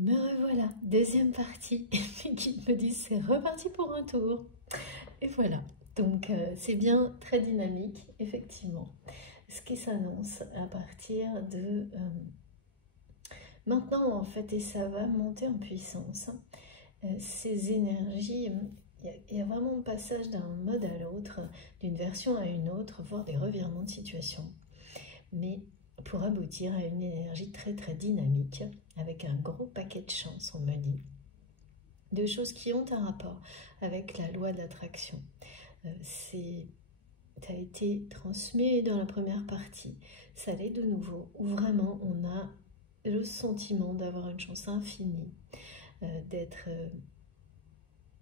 Me revoilà, deuxième partie. Les guides me disent c'est reparti pour un tour. Et voilà, donc c'est bien très dynamique, effectivement. Ce qui s'annonce à partir de maintenant en fait, et ça va monter en puissance. Ces énergies, il y a vraiment un passage d'un mode à l'autre, d'une version à une autre, voire des revirements de situation. Mais pour aboutir à une énergie très très dynamique, avec un gros paquet de chance, on me dit, de choses qui ont un rapport avec la loi de l'attraction. Ça a été transmis dans la première partie, ça l'est de nouveau, où vraiment on a le sentiment d'avoir une chance infinie, d'être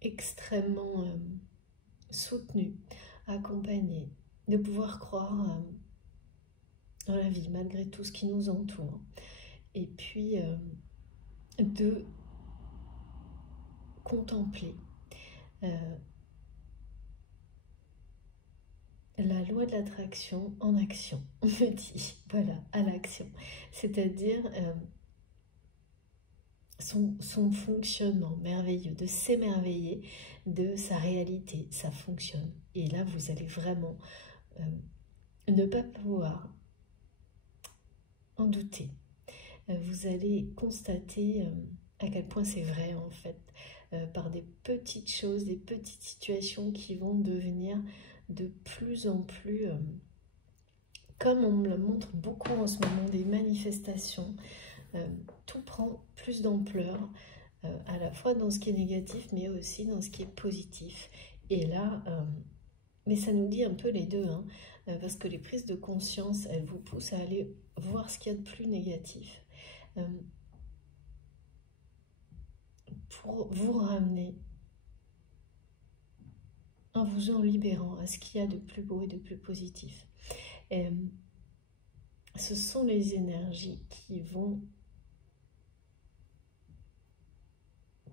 extrêmement soutenu, accompagné, de pouvoir croire dans la vie malgré tout ce qui nous entoure, et puis de contempler la loi de l'attraction en action, on me dit, voilà, à l'action, c'est-à-dire son fonctionnement merveilleux, de s'émerveiller de sa réalité, ça fonctionne. Et là, vous allez vraiment ne pas pouvoir en douter. Vous allez constater à quel point c'est vrai en fait, par des petites choses, des petites situations qui vont devenir de plus en plus, comme on me le montre beaucoup en ce moment, des manifestations. Tout prend plus d'ampleur, à la fois dans ce qui est négatif, mais aussi dans ce qui est positif. Et là, mais ça nous dit un peu les deux, hein, parce que les prises de conscience, elles vous poussent à aller voir ce qu'il y a de plus négatif, pour vous ramener, en vous en libérant à ce qu'il y a de plus beau et de plus positif. Ce sont les énergies qui vont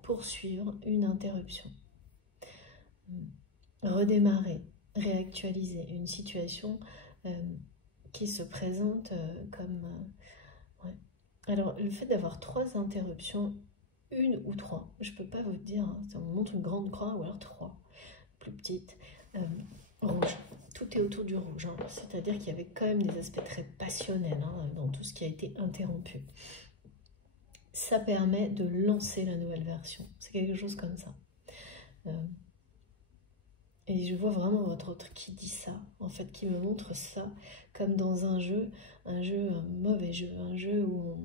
poursuivre une interruption, redémarrer, réactualiser une situation qui se présente comme... ouais. Alors, le fait d'avoir 3 interruptions, 1 ou 3, je ne peux pas vous dire, hein, ça me montre une grande croix, ou alors 3, plus petites, rouge. Tout est autour du rouge, hein. C'est-à-dire qu'il y avait quand même des aspects très passionnels, hein, dans tout ce qui a été interrompu. Ça permet de lancer la nouvelle version. C'est quelque chose comme ça. Et je vois vraiment votre autre qui dit ça, en fait, qui me montre ça, comme dans un mauvais jeu, un jeu où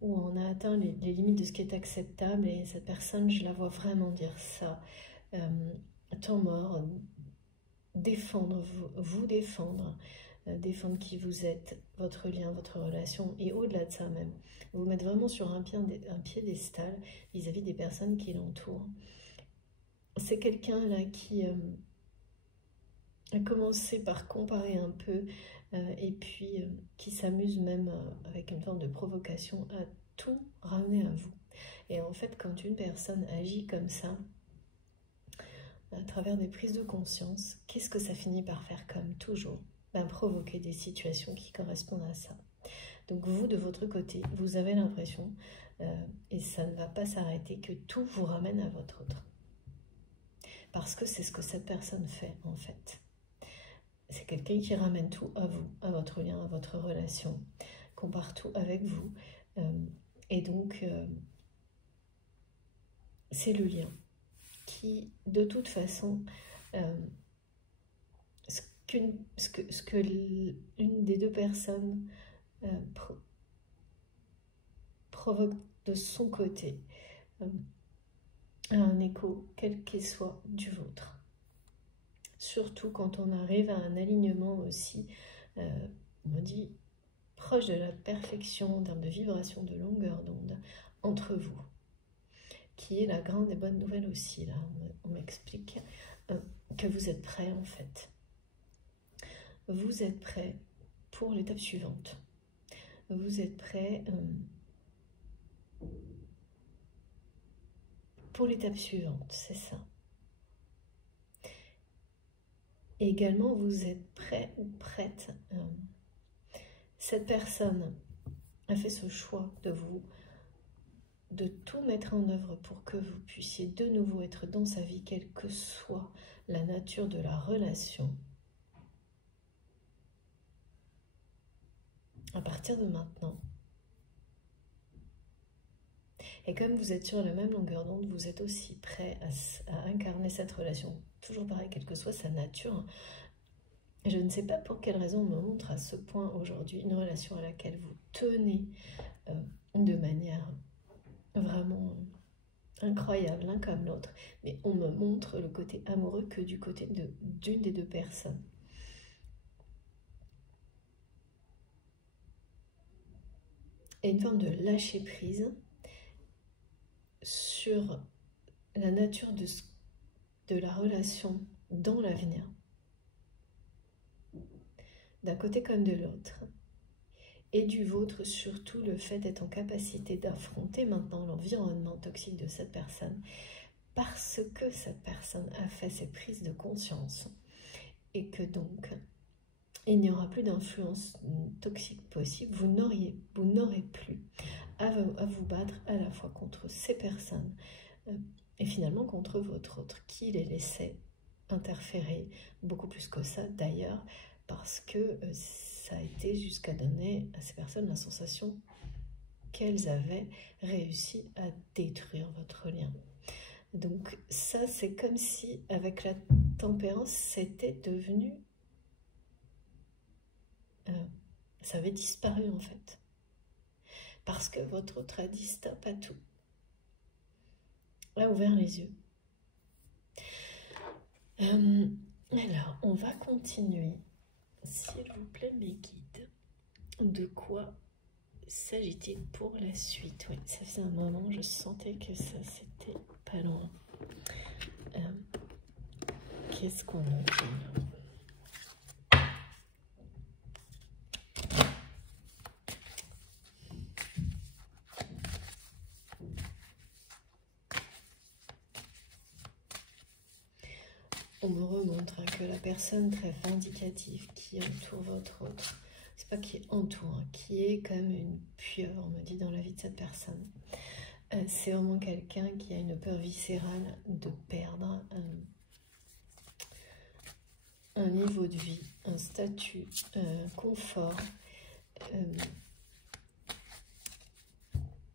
on a atteint les limites de ce qui est acceptable, et cette personne, je la vois vraiment dire ça. Temps mort, défendre, vous défendre, défendre qui vous êtes, votre lien, votre relation, et au-delà de ça même, vous mettre vraiment sur un piédestal vis-à-vis des personnes qui l'entourent. C'est quelqu'un là qui a commencé par comparer un peu, et puis qui s'amuse même avec une forme de provocation à tout ramener à vous. Et en fait, quand une personne agit comme ça, à travers des prises de conscience, qu'est-ce que ça finit par faire comme toujours? Provoquer des situations qui correspondent à ça. Donc vous, de votre côté, vous avez l'impression, et ça ne va pas s'arrêter, que tout vous ramène à votre autre. Parce que c'est ce que cette personne fait, en fait. C'est quelqu'un qui ramène tout à vous, à votre lien, à votre relation, compare tout avec vous. Et donc, c'est le lien qui, de toute façon, ce que l'une des deux personnes provoque de son côté, a un écho, quel qu'il soit, du vôtre. Surtout quand on arrive à un alignement aussi, on dit, proche de la perfection en termes de vibration, de longueur d'onde, entre vous. Qui est la grande et bonne nouvelle aussi, là, on m'explique que vous êtes prêts en fait. Vous êtes prêts pour l'étape suivante. Vous êtes prêts pour l'étape suivante, c'est ça. Et également, vous êtes prêt ou prête. Cette personne a fait ce choix de vous de tout mettre en œuvre pour que vous puissiez de nouveau être dans sa vie, quelle que soit la nature de la relation. À partir de maintenant. Et comme vous êtes sur la même longueur d'onde, vous êtes aussi prêt à incarner cette relation. Toujours pareil, quelle que soit sa nature. Je ne sais pas pour quelle raison on me montre à ce point aujourd'hui une relation à laquelle vous tenez de manière vraiment incroyable, l'un comme l'autre. Mais on me montre le côté amoureux que du côté d'une des deux personnes. Et une forme de lâcher prise sur la nature de la relation dans l'avenir, d'un côté comme de l'autre, et du vôtre surtout le fait d'être en capacité d'affronter maintenant l'environnement toxique de cette personne parce que cette personne a fait ses prises de conscience et que donc il n'y aura plus d'influence toxique possible, vous n'aurez plus à vous battre à la fois contre ces personnes et finalement contre votre autre qui les laissait interférer beaucoup plus que ça d'ailleurs, parce que ça a été jusqu'à donner à ces personnes la sensation qu'elles avaient réussi à détruire votre lien. Donc ça, c'est comme si avec la tempérance, c'était devenu... ça avait disparu en fait. Parce que votre autre a dit stop à tout. A ouvert les yeux. Alors, on va continuer. S'il vous plaît, mes guides. De quoi s'agit-il pour la suite? Oui, ça faisait un moment, je sentais que ça, c'était pas loin. Qu'est-ce qu'on a dit là? On me remontre que la personne très vindicative qui entoure votre autre, c'est pas qui entoure, qui est comme une pieuvre, on me dit, dans la vie de cette personne. C'est vraiment quelqu'un qui a une peur viscérale de perdre un niveau de vie, un statut, un confort,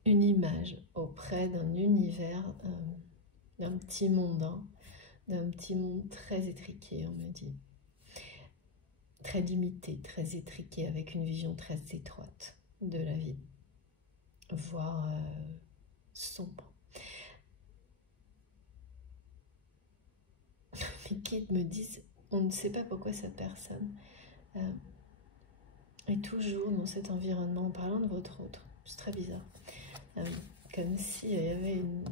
une image auprès d'un univers, d'un petit monde, d'un petit monde très étriqué, on me dit. Très limité, très étriqué, avec une vision très étroite de la vie, voire sombre. Mes guides me disent, on ne sait pas pourquoi cette personne est toujours dans cet environnement, en parlant de votre autre. C'est très bizarre. Comme s'il y avait une...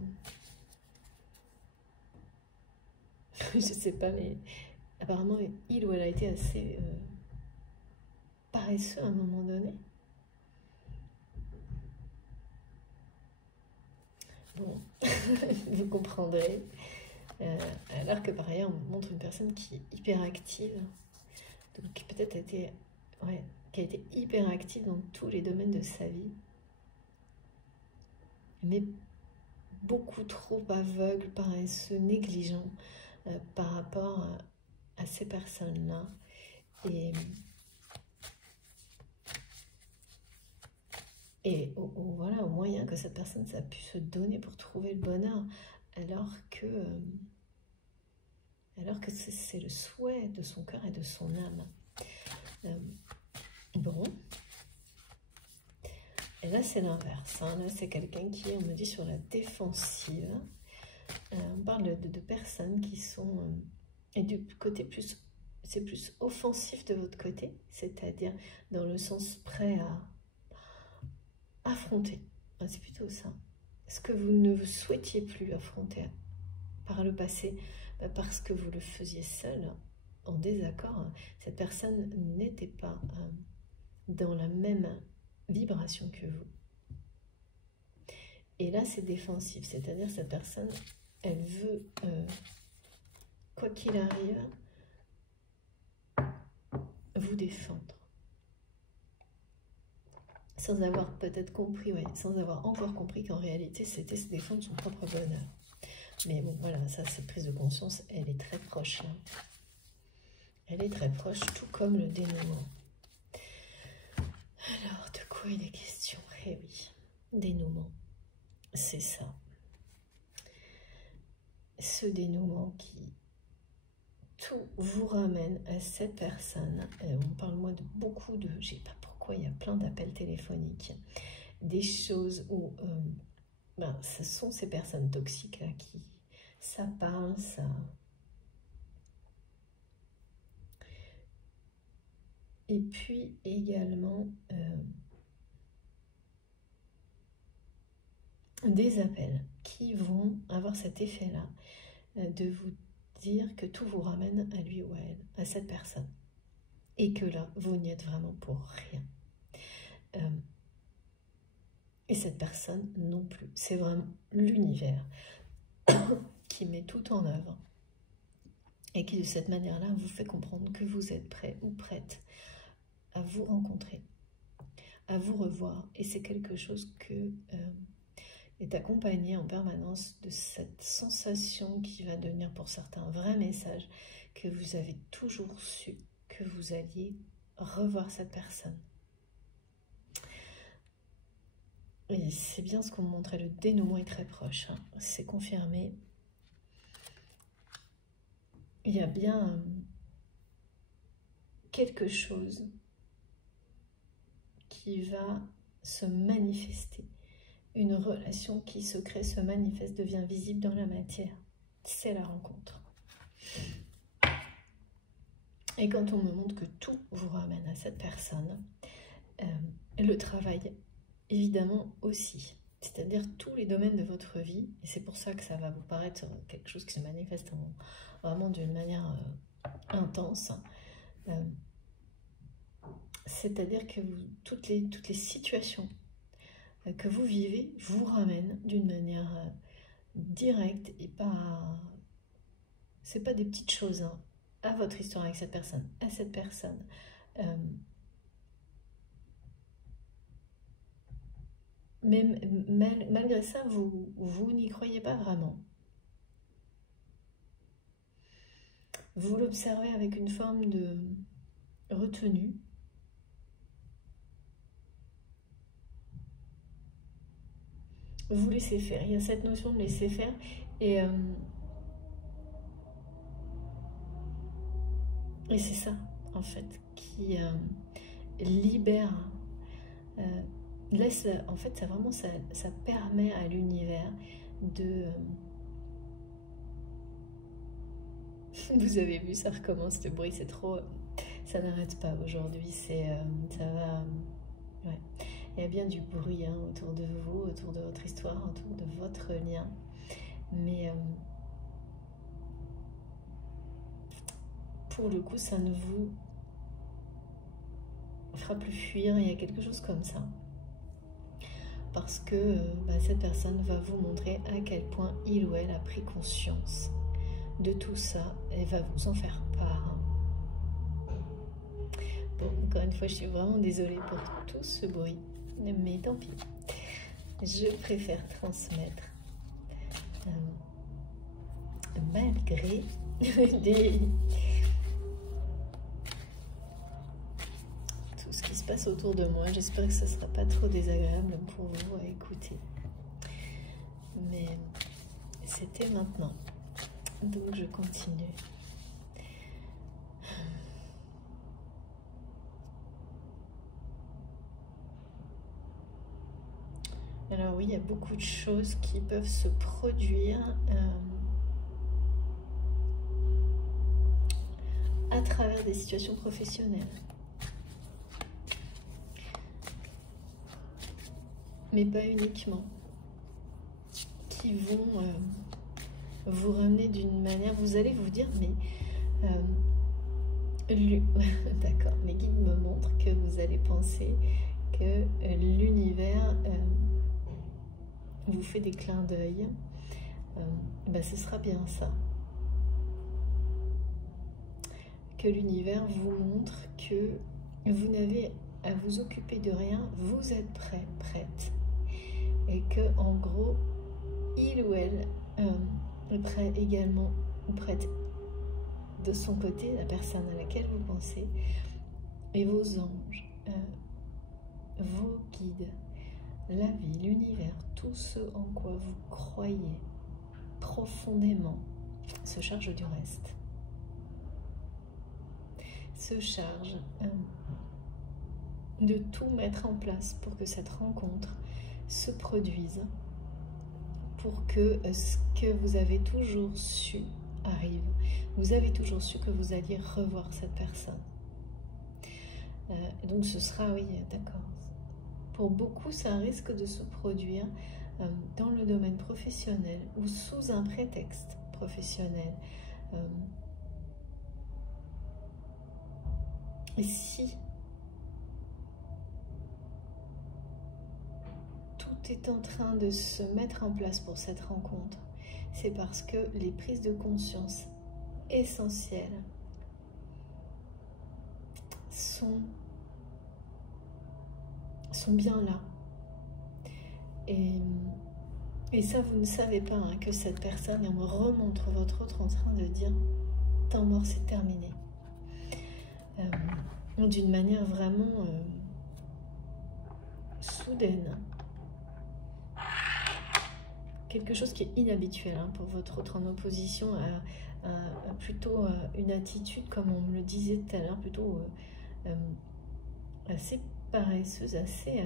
je sais pas, mais apparemment, il ou elle a été assez paresseux à un moment donné. Bon, vous comprendrez. Alors que par ailleurs, on montre une personne qui est hyper active, donc qui peut-être a été, qui a été hyper active dans tous les domaines de sa vie, mais beaucoup trop aveugle, paresseux, négligent par rapport à ces personnes-là. Et voilà, au moyen que cette personne ça a pu se donner pour trouver le bonheur, alors que c'est le souhait de son cœur et de son âme. Bon. Et là, c'est l'inverse. Hein. Là, c'est quelqu'un qui, on me dit, sur la défensive. On parle de personnes qui sont... et du côté plus... C'est plus offensif de votre côté, c'est-à-dire dans le sens prêt à affronter. C'est plutôt ça. Ce que vous ne souhaitiez plus affronter par le passé, parce que vous le faisiez seul, en désaccord, cette personne n'était pas dans la même vibration que vous. Et là, c'est défensif, c'est-à-dire cette personne, elle veut, quoi qu'il arrive, vous défendre. sans avoir peut-être compris, ouais, sans avoir encore compris qu'en réalité c'était se défendre son propre bonheur. Mais bon, voilà, ça, cette prise de conscience, elle est très proche. Hein. Elle est très proche, tout comme le dénouement. Alors, de quoi il est question? Eh oui, dénouement, c'est ça. Ce dénouement qui tout vous ramène à cette personne. On parle moi de beaucoup de... Je sais pas pourquoi, il y a plein d'appels téléphoniques. Des choses où... ce sont ces personnes toxiques là qui... Ça parle, ça... Et puis également... des appels qui vont avoir cet effet-là de vous dire que tout vous ramène à lui ou à elle, à cette personne. Et que là, vous n'y êtes vraiment pour rien. Et cette personne non plus. C'est vraiment l'univers qui met tout en œuvre et qui de cette manière-là vous fait comprendre que vous êtes prêt ou prête à vous rencontrer, à vous revoir. Et c'est quelque chose que... est accompagné en permanence de cette sensation qui va devenir pour certains un vrai message que vous avez toujours su que vous alliez revoir cette personne. Et c'est bien ce qu'on me montrait, le dénouement est très proche, hein. C'est confirmé. Il y a bien quelque chose qui va se manifester. Une relation qui se crée, se manifeste, devient visible dans la matière. C'est la rencontre. Et quand on me montre que tout vous ramène à cette personne, le travail, évidemment aussi. C'est-à-dire tous les domaines de votre vie, et c'est pour ça que ça va vous paraître quelque chose qui se manifeste vraiment d'une manière intense. C'est-à-dire que toutes les situations que vous vivez vous ramènent d'une manière directe et pas... C'est pas des petites choses, hein, à votre histoire avec cette personne, à cette personne. Mais malgré ça, vous n'y croyez pas vraiment. Vous l'observez avec une forme de retenue. Vous laissez faire. Il y a cette notion de laisser faire. Et c'est ça, en fait, qui libère, laisse, en fait, ça vraiment, ça permet à l'univers de... Vous avez vu, ça recommence, le bruit, c'est trop... Ça n'arrête pas aujourd'hui, ça va... Ouais. Il y a bien du bruit, hein, autour de vous, autour de votre histoire, autour de votre lien. Mais pour le coup, ça ne vous fera plus fuir. Il y a quelque chose comme ça. Parce que cette personne va vous montrer à quel point il ou elle a pris conscience de tout ça et va vous en faire part. Bon, encore une fois, je suis vraiment désolée pour tout ce bruit, mais tant pis. Je préfère transmettre malgré tout ce qui se passe autour de moi. J'espère que ce ne sera pas trop désagréable pour vous à écouter. Mais c'était maintenant. Donc je continue. Alors oui, il y a beaucoup de choses qui peuvent se produire à travers des situations professionnelles. Mais pas uniquement. Qui vont vous ramener d'une manière... Vous allez vous dire, mais... D'accord, mes guides me montrent que vous allez penser que l'univers... vous fait des clins d'œil, ce sera bien ça. Que l'univers vous montre que vous n'avez à vous occuper de rien, vous êtes prêt, prête. Et que en gros, il ou elle est prêt également ou prête de son côté, la personne à laquelle vous pensez, et vos anges, vos guides, la vie, l'univers, tout ce en quoi vous croyez profondément se charge du reste. Se charge de tout mettre en place pour que cette rencontre se produise, pour que ce que vous avez toujours su arrive. Vous avez toujours su que vous alliez revoir cette personne. Donc ce sera, oui, d'accord. Pour beaucoup, ça risque de se produire dans le domaine professionnel ou sous un prétexte professionnel. Et si tout est en train de se mettre en place pour cette rencontre, c'est parce que les prises de conscience essentielles sont bien là. Et ça, vous ne savez pas hein, que cette personne, on me remontre votre autre en train de dire « temps mort, c'est terminé ». D'une manière vraiment soudaine. Quelque chose qui est inhabituel hein, pour votre autre en opposition à plutôt une attitude, comme on me le disait tout à l'heure, plutôt assez paresseuse, assez...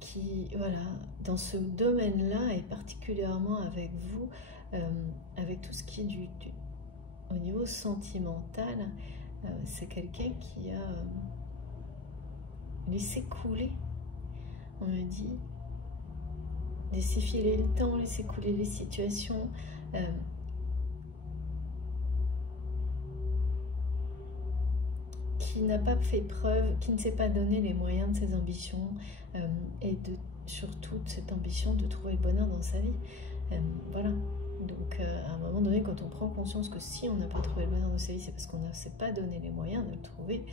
qui, voilà, dans ce domaine-là, et particulièrement avec vous, avec tout ce qui est au niveau sentimental, c'est quelqu'un qui a laissé couler, on me dit, laisser filer le temps, laisser couler les situations, qui n'a pas fait preuve, qui ne s'est pas donné les moyens de ses ambitions et surtout de cette ambition de trouver le bonheur dans sa vie. Voilà. Donc à un moment donné, quand on prend conscience que si on n'a pas trouvé le bonheur dans sa vie, c'est parce qu'on ne s'est pas donné les moyens de le trouver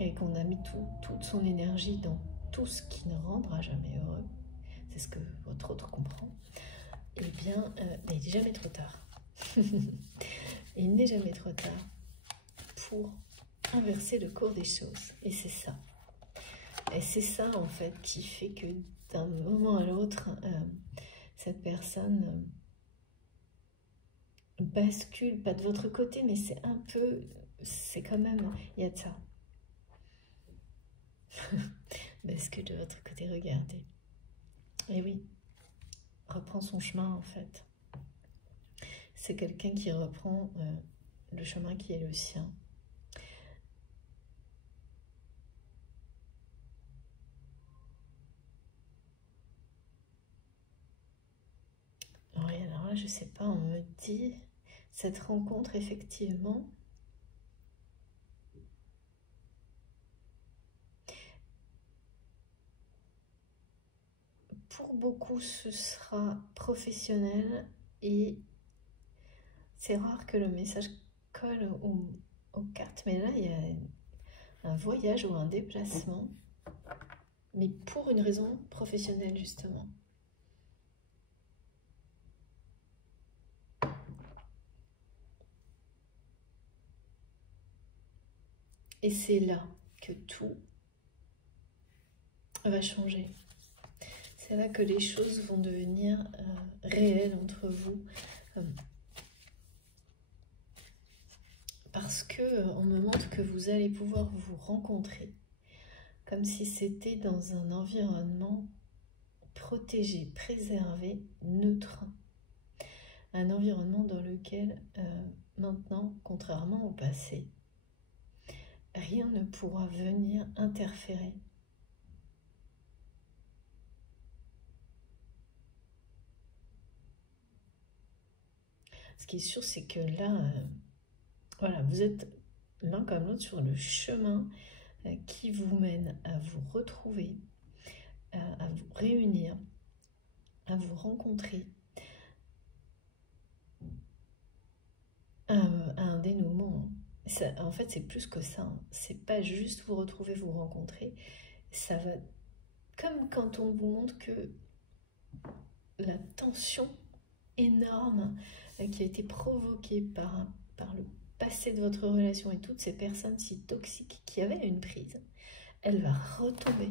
et qu'on a mis toute son énergie dans tout ce qui ne rendra jamais heureux, c'est ce que votre autre comprend, eh bien, il n'est jamais trop tard. Il n'est jamais trop tard pour inverser le cours des choses. Et c'est ça. Et c'est ça, en fait, qui fait que d'un moment à l'autre, cette personne bascule, pas de votre côté, mais c'est un peu, c'est quand même, il y a de ça. Bascule de votre côté, regardez. Et oui, reprend son chemin, en fait. C'est quelqu'un qui reprend le chemin qui est le sien. Oui, alors là, je sais pas, on me dit, cette rencontre, effectivement, pour beaucoup, ce sera professionnel et c'est rare que le message colle aux cartes, mais là, il y a un voyage ou un déplacement, mais pour une raison professionnelle, justement. Et c'est là que tout va changer. C'est là que les choses vont devenir réelles entre vous. Parce qu'on me montre que vous allez pouvoir vous rencontrer comme si c'était dans un environnement protégé, préservé, neutre. Un environnement dans lequel, maintenant, contrairement au passé, rien ne pourra venir interférer. Ce qui est sûr, c'est que là, voilà, vous êtes l'un comme l'autre sur le chemin qui vous mène à vous retrouver, à vous réunir, à vous rencontrer, à un dénouement. en fait, c'est plus que ça. Hein. C'est pas juste vous retrouver, vous rencontrer. Ça va, comme quand on vous montre que la tension énorme qui a été provoquée par le passé de votre relation et toutes ces personnes si toxiques qui avaient une prise, elle va retomber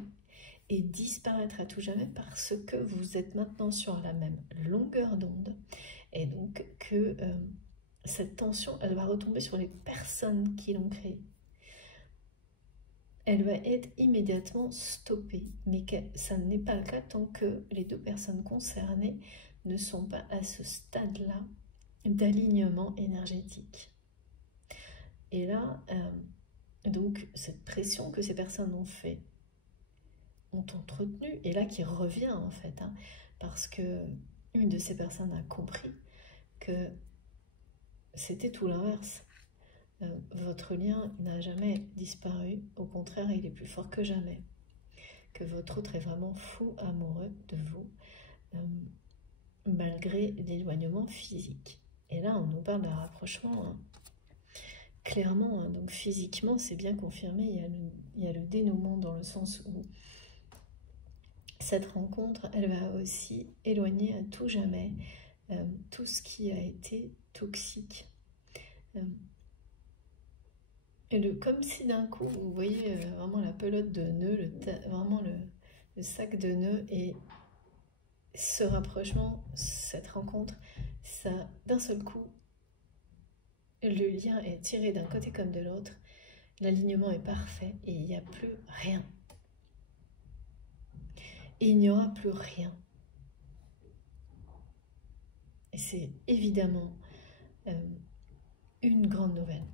et disparaître à tout jamais parce que vous êtes maintenant sur la même longueur d'onde et donc que cette tension, elle va retomber sur les personnes qui l'ont créée. Elle va être immédiatement stoppée, mais ça n'est pas le cas tant que les deux personnes concernées ne sont pas à ce stade-là d'alignement énergétique. Et là, donc, cette pression que ces personnes ont entretenue, et là qui revient en fait, hein, parce que une de ces personnes a compris que c'était tout l'inverse. Votre lien n'a jamais disparu, au contraire, il est plus fort que jamais. Que votre autre est vraiment fou amoureux de vous, malgré l'éloignement physique. Et là, on nous parle d'un rapprochement, hein. Clairement, hein, donc physiquement, c'est bien confirmé, il y a le dénouement dans le sens où cette rencontre, elle va aussi éloigner à tout jamais tout ce qui a été toxique. Comme si d'un coup, vous voyez vraiment la pelote de nœuds, vraiment le sac de nœuds, et ce rapprochement, cette rencontre, ça, d'un seul coup, le lien est tiré d'un côté comme de l'autre, l'alignement est parfait et il n'y a plus rien. Et il n'y aura plus rien. Et c'est évidemment une grande nouvelle,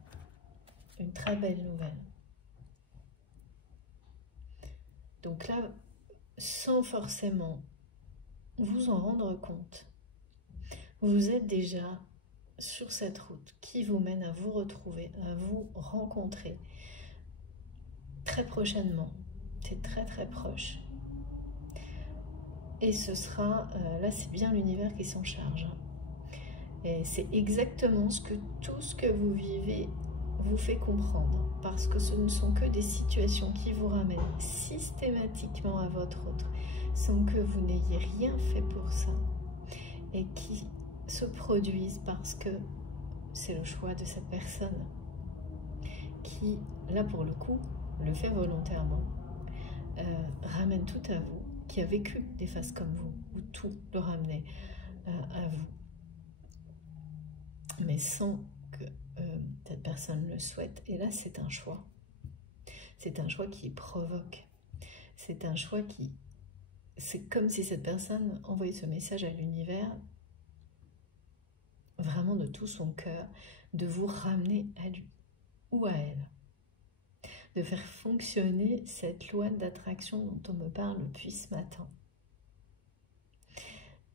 une très belle nouvelle. Donc là, sans forcément vous en rendre compte, vous êtes déjà sur cette route qui vous mène à vous retrouver, à vous rencontrer très prochainement. C'est très très proche. Et ce sera, là c'est bien l'univers qui s'en charge. Et c'est exactement tout ce que vous vivez vous fait comprendre. Parce que ce ne sont que des situations qui vous ramènent systématiquement à votre autre, sans que vous n'ayez rien fait pour ça. Et qui se produisent parce que c'est le choix de cette personne. Qui, là pour le coup, le fait volontairement, ramène tout à vous, qui a vécu des phases comme vous, où tout le ramenait à vous. Mais sans que cette personne le souhaite. Et là, c'est un choix. C'est un choix qui provoque. C'est un choix qui... C'est comme si cette personne envoyait ce message à l'univers, vraiment de tout son cœur, de vous ramener à lui ou à elle. De faire fonctionner cette loi d'attraction dont on me parle depuis ce matin.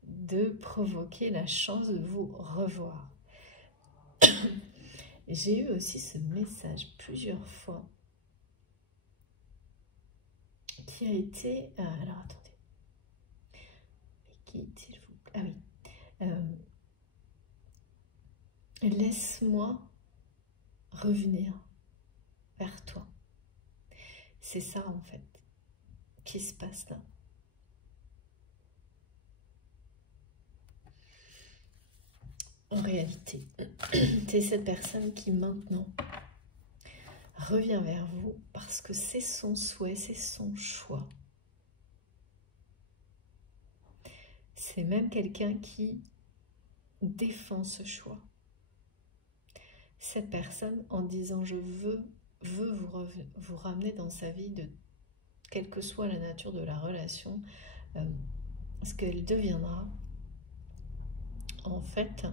De provoquer la chance de vous revoir. J'ai eu aussi ce message plusieurs fois qui a été... alors attendez. Qui, s'il vous plaît? Ah oui. Laisse-moi revenir vers toi. C'est ça en fait qui se passe là. En réalité, c'est cette personne qui maintenant revient vers vous parce que c'est son souhait, c'est son choix. C'est même quelqu'un qui défend ce choix. Cette personne, en disant je veux vous ramener dans sa vie, de quelle que soit la nature de la relation, ce qu'elle deviendra, en fait,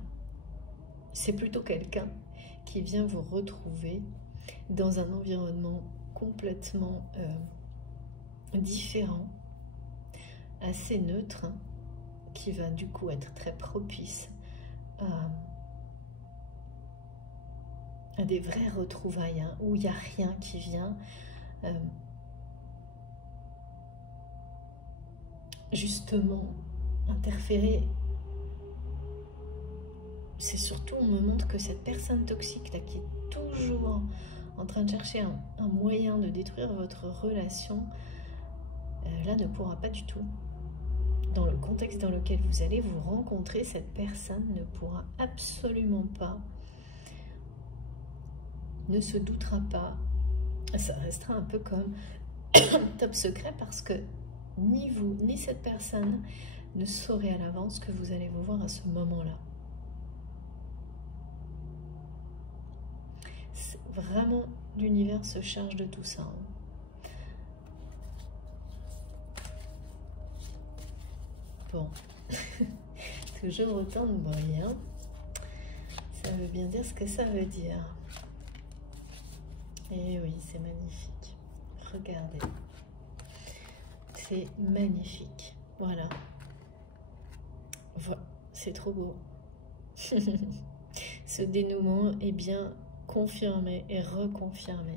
c'est plutôt quelqu'un qui vient vous retrouver dans un environnement complètement différent, assez neutre, qui va du coup être très propice à des vraies retrouvailles, hein, où il n'y a rien qui vient justement interférer c'est surtout, on me montre que cette personne toxique là, qui est toujours en train de chercher un moyen de détruire votre relation, là ne pourra pas du tout. Dans le contexte dans lequel vous allez vous rencontrer, cette personne ne pourra absolument pas, ne se doutera pas. Ça restera un peu comme top secret, parce que ni vous ni cette personne ne saurez à l'avance que vous allez vous voir à ce moment-là. Vraiment, l'univers se charge de tout ça. Bon, toujours autant de bruit, hein. Ça veut bien dire ce que ça veut dire. Et oui, c'est magnifique. Regardez. C'est magnifique. Voilà. Voilà, c'est trop beau. Ce dénouement est bien confirmé et reconfirmé.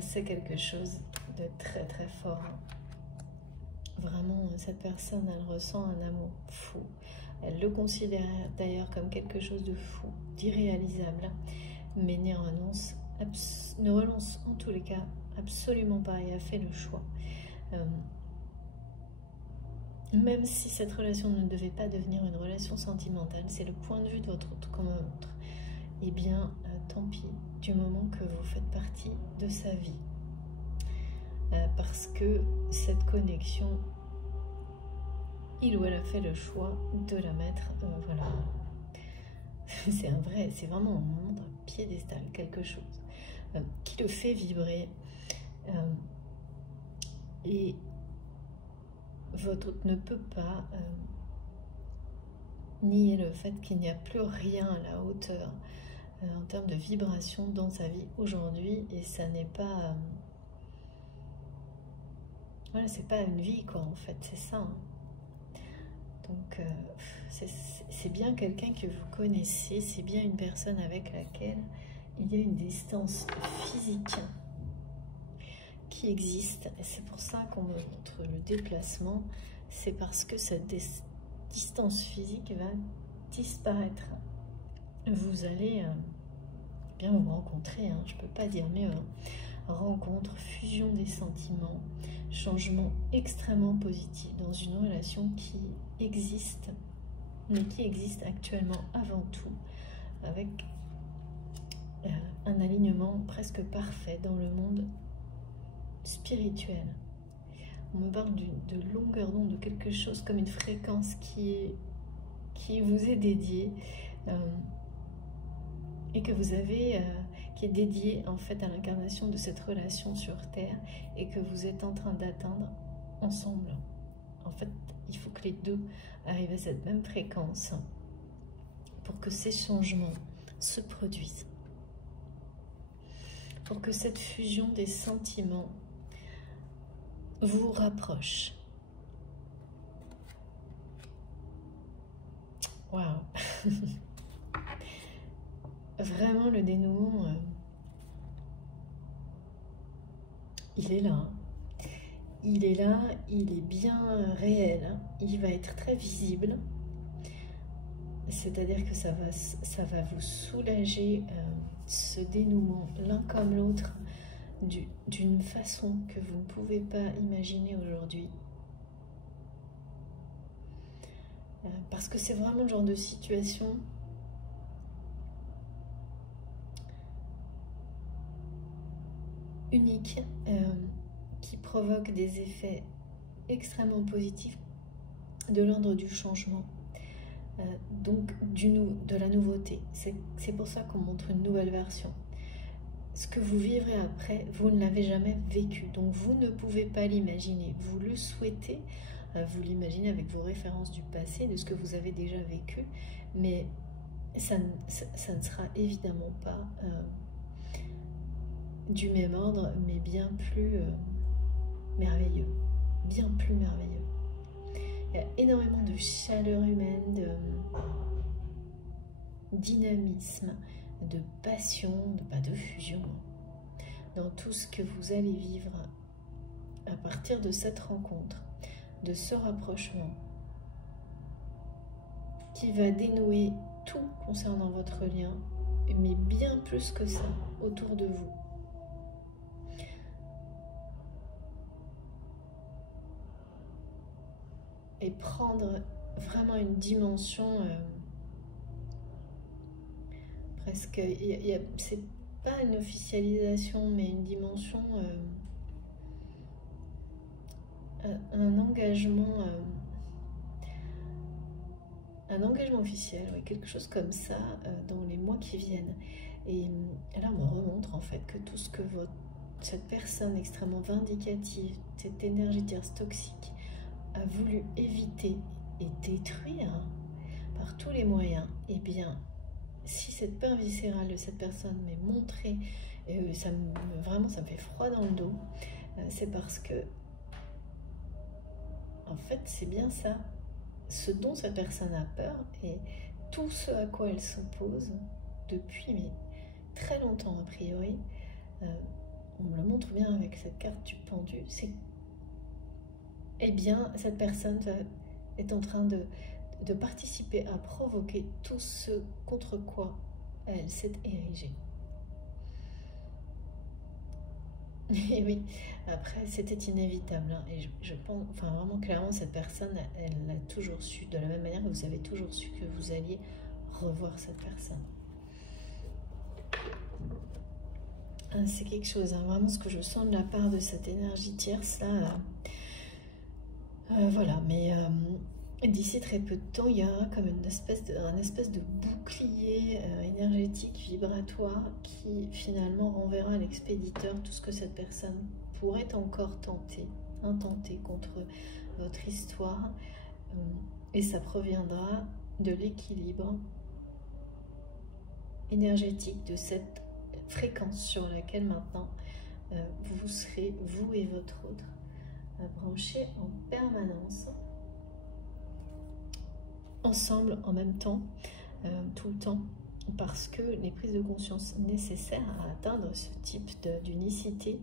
C'est quelque chose de très très fort. Vraiment, cette personne, elle ressent un amour fou. Elle le considère d'ailleurs comme quelque chose de fou, d'irréalisable, mais ne renonce en tous les cas absolument pas et a fait le choix. Même si cette relation ne devait pas devenir une relation sentimentale, c'est le point de vue de votre autre qu'on me montre. Eh bien, tant pis, du moment que vous faites partie de sa vie. Parce que cette connexion, il ou elle a fait le choix de la mettre, voilà. C'est vraiment un piédestal, quelque chose qui le fait vibrer. Et votre autre ne peut pas nier le fait qu'il n'y a plus rien à la hauteur en termes de vibration dans sa vie aujourd'hui, et ça n'est pas voilà, c'est pas une vie quoi, en fait, c'est ça, hein. Donc c'est bien quelqu'un que vous connaissez, c'est bien une personne avec laquelle il y a une distance physique qui existe, et c'est pour ça qu'on me montre le déplacement. C'est parce que cette distance physique va disparaître. Vous allez bien vous rencontrer, hein, je peux pas dire mieux, hein. Rencontre, fusion des sentiments, changement extrêmement positif dans une relation qui existe, mais qui existe actuellement avant tout, avec un alignement presque parfait dans le monde spirituel. On me parle de longueur d'onde, de quelque chose comme une fréquence qui vous est dédiée et que vous avez, qui est dédiée en fait à l'incarnation de cette relation sur Terre et que vous êtes en train d'atteindre ensemble. En fait, il faut que les deux arrivent à cette même fréquence pour que ces changements se produisent, pour que cette fusion des sentiments vous rapproche. Waouh. Vraiment, le dénouement, il est là. Hein. Il est là, il est bien réel. Hein. Il va être très visible. C'est-à-dire que ça va vous soulager ce dénouement, l'un comme l'autre, d'une façon que vous ne pouvez pas imaginer aujourd'hui. Parce que c'est vraiment le genre de situation unique qui provoque des effets extrêmement positifs de l'ordre du changement, donc de la nouveauté. C'est pour ça qu'on montre une nouvelle version. Ce que vous vivrez après, vous ne l'avez jamais vécu, donc vous ne pouvez pas l'imaginer. Vous le souhaitez, vous l'imaginez avec vos références du passé, de ce que vous avez déjà vécu, mais ça ne sera évidemment pas du même ordre, mais bien plus merveilleux, bien plus merveilleux. Il y a énormément de chaleur humaine, de dynamisme, de passion, de fusion, dans tout ce que vous allez vivre à partir de cette rencontre, de ce rapprochement, qui va dénouer tout concernant votre lien, mais bien plus que ça, autour de vous. Et prendre vraiment une dimension presque, c'est pas une officialisation, mais une dimension, un engagement officiel, ouais, quelque chose comme ça dans les mois qui viennent. Et là, on me remontre en fait que tout ce que cette personne extrêmement vindicative, cette énergie tierce toxique, a voulu éviter et détruire par tous les moyens, eh bien, si cette peur viscérale de cette personne m'est montrée, et vraiment ça me fait froid dans le dos, c'est parce que, en fait, c'est bien ça, ce dont cette personne a peur et tout ce à quoi elle s'oppose depuis très longtemps a priori. On me le montre bien avec cette carte du pendu, c'est eh bien, cette personne est en train de participer à provoquer tout ce contre quoi elle s'est érigée. Et oui, après, c'était inévitable. Hein, et je pense, enfin vraiment clairement, cette personne, elle l'a toujours su, de la même manière que vous avez toujours su que vous alliez revoir cette personne. C'est quelque chose, hein, vraiment ce que je sens de la part de cette énergie tierce là. Voilà, mais d'ici très peu de temps, il y aura comme un espèce de bouclier énergétique, vibratoire, qui finalement renverra à l'expéditeur tout ce que cette personne pourrait encore intenter contre votre histoire. Et ça proviendra de l'équilibre énergétique, de cette fréquence sur laquelle maintenant vous serez, vous et votre autre, branchés en permanence, ensemble en même temps, tout le temps, parce que les prises de conscience nécessaires à atteindre ce type d'unicité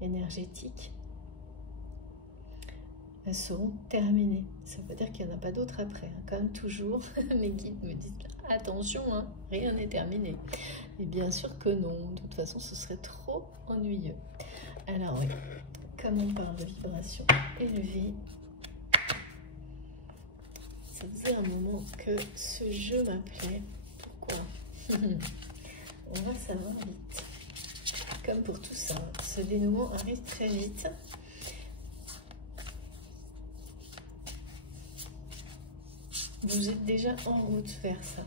énergétique seront terminées. Ça veut dire qu'il n'y en a pas d'autres après. Hein. Comme toujours, mes guides me disent attention, hein, rien n'est terminé. Et bien sûr que non, de toute façon ce serait trop ennuyeux. Alors oui, comme on parle de vibration élevée, ça faisait un moment que ce jeu m'appelait. Pourquoi? On va savoir vite. Comme pour tout ça, ce dénouement arrive très vite. Vous êtes déjà en route vers ça.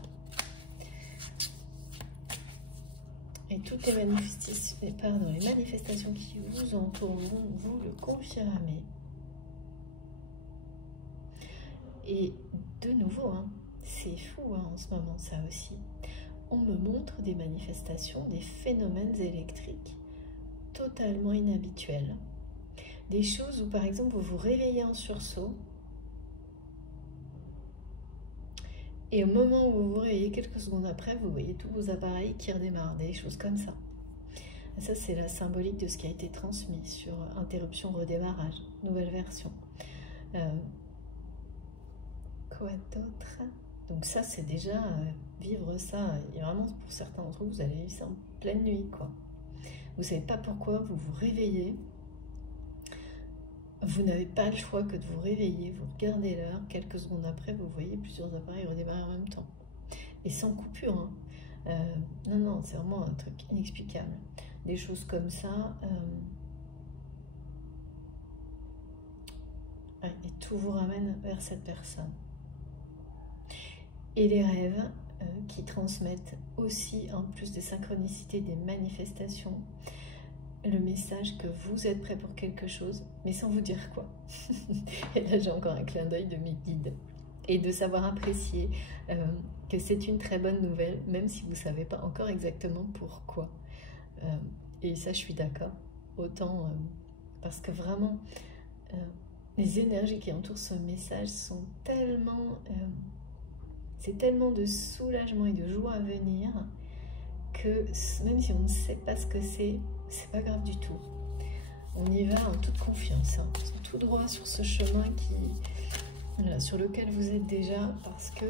Et toutes les manifestations qui vous entourent vont vous le confirmer. Et de nouveau, hein, c'est fou hein, en ce moment ça aussi. On me montre des manifestations, des phénomènes électriques totalement inhabituels. Des choses où par exemple vous vous réveillez en sursaut et au moment où vous vous réveillez, quelques secondes après, vous voyez tous vos appareils qui redémarrent, des choses comme ça. Et ça c'est la symbolique de ce qui a été transmis sur interruption, redémarrage, nouvelle version. Quoi d'autre? Donc ça c'est déjà vivre ça, et vraiment pour certains d'entre vous, vous allez vivre ça en pleine nuit quoi. Vous ne savez pas pourquoi, vous vous réveillez, vous n'avez pas le choix que de vous réveiller, vous regardez l'heure, quelques secondes après vous voyez plusieurs appareils redémarrer en même temps. Et sans coupure, hein. Non, c'est vraiment un truc inexplicable. Des choses comme ça, et tout vous ramène vers cette personne. Et les rêves qui transmettent aussi, en plus des synchronicités, des manifestations, le message que vous êtes prêt pour quelque chose, mais sans vous dire quoi. Et là, j'ai encore un clin d'œil de mes guides. Et de savoir apprécier que c'est une très bonne nouvelle, même si vous ne savez pas encore exactement pourquoi. Et ça, je suis d'accord. Autant, parce que vraiment, les énergies qui entourent ce message sont tellement... c'est tellement de soulagement et de joie à venir que même si on ne sait pas ce que c'est pas grave du tout. On y va en toute confiance, hein, tout droit sur ce chemin voilà, sur lequel vous êtes déjà, parce que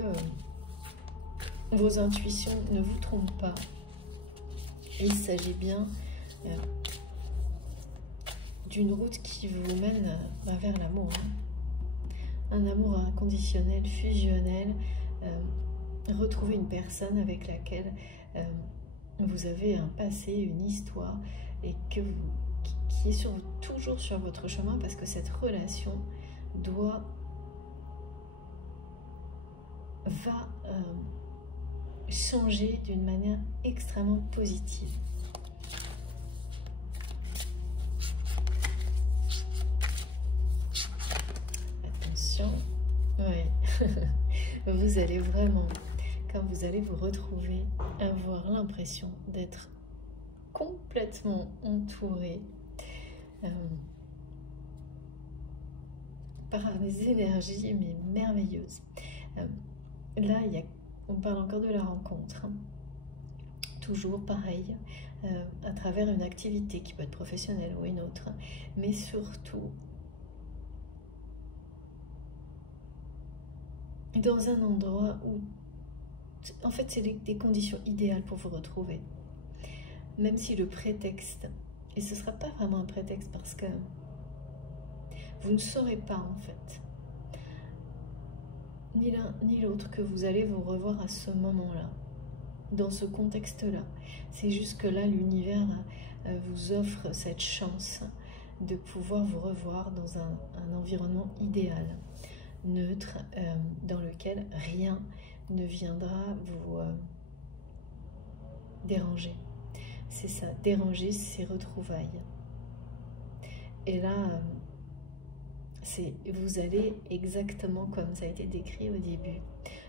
vos intuitions ne vous trompent pas. Il s'agit bien d'une route qui vous mène vers l'amour. Un amour inconditionnel, fusionnel. Retrouver une personne avec laquelle vous avez un passé, une histoire, et qui est toujours sur votre chemin, parce que cette relation va changer d'une manière extrêmement positive. Attention, ouais. Vous allez vraiment, quand vous allez vous retrouver, avoir l'impression d'être complètement entouré par des énergies mais merveilleuses. Là, on parle encore de la rencontre. Toujours pareil, à travers une activité qui peut être professionnelle ou une autre, mais surtout dans un endroit où, en fait, c'est des conditions idéales pour vous retrouver. Même si le prétexte, et ce ne sera pas vraiment un prétexte parce que vous ne saurez pas en fait, ni l'un ni l'autre, que vous allez vous revoir à ce moment-là, dans ce contexte-là. C'est juste que là, l'univers vous offre cette chance de pouvoir vous revoir dans un environnement idéal, neutre, dans lequel rien ne viendra vous déranger. C'est ça, déranger ces retrouvailles. Et là, vous allez, exactement comme ça a été décrit au début,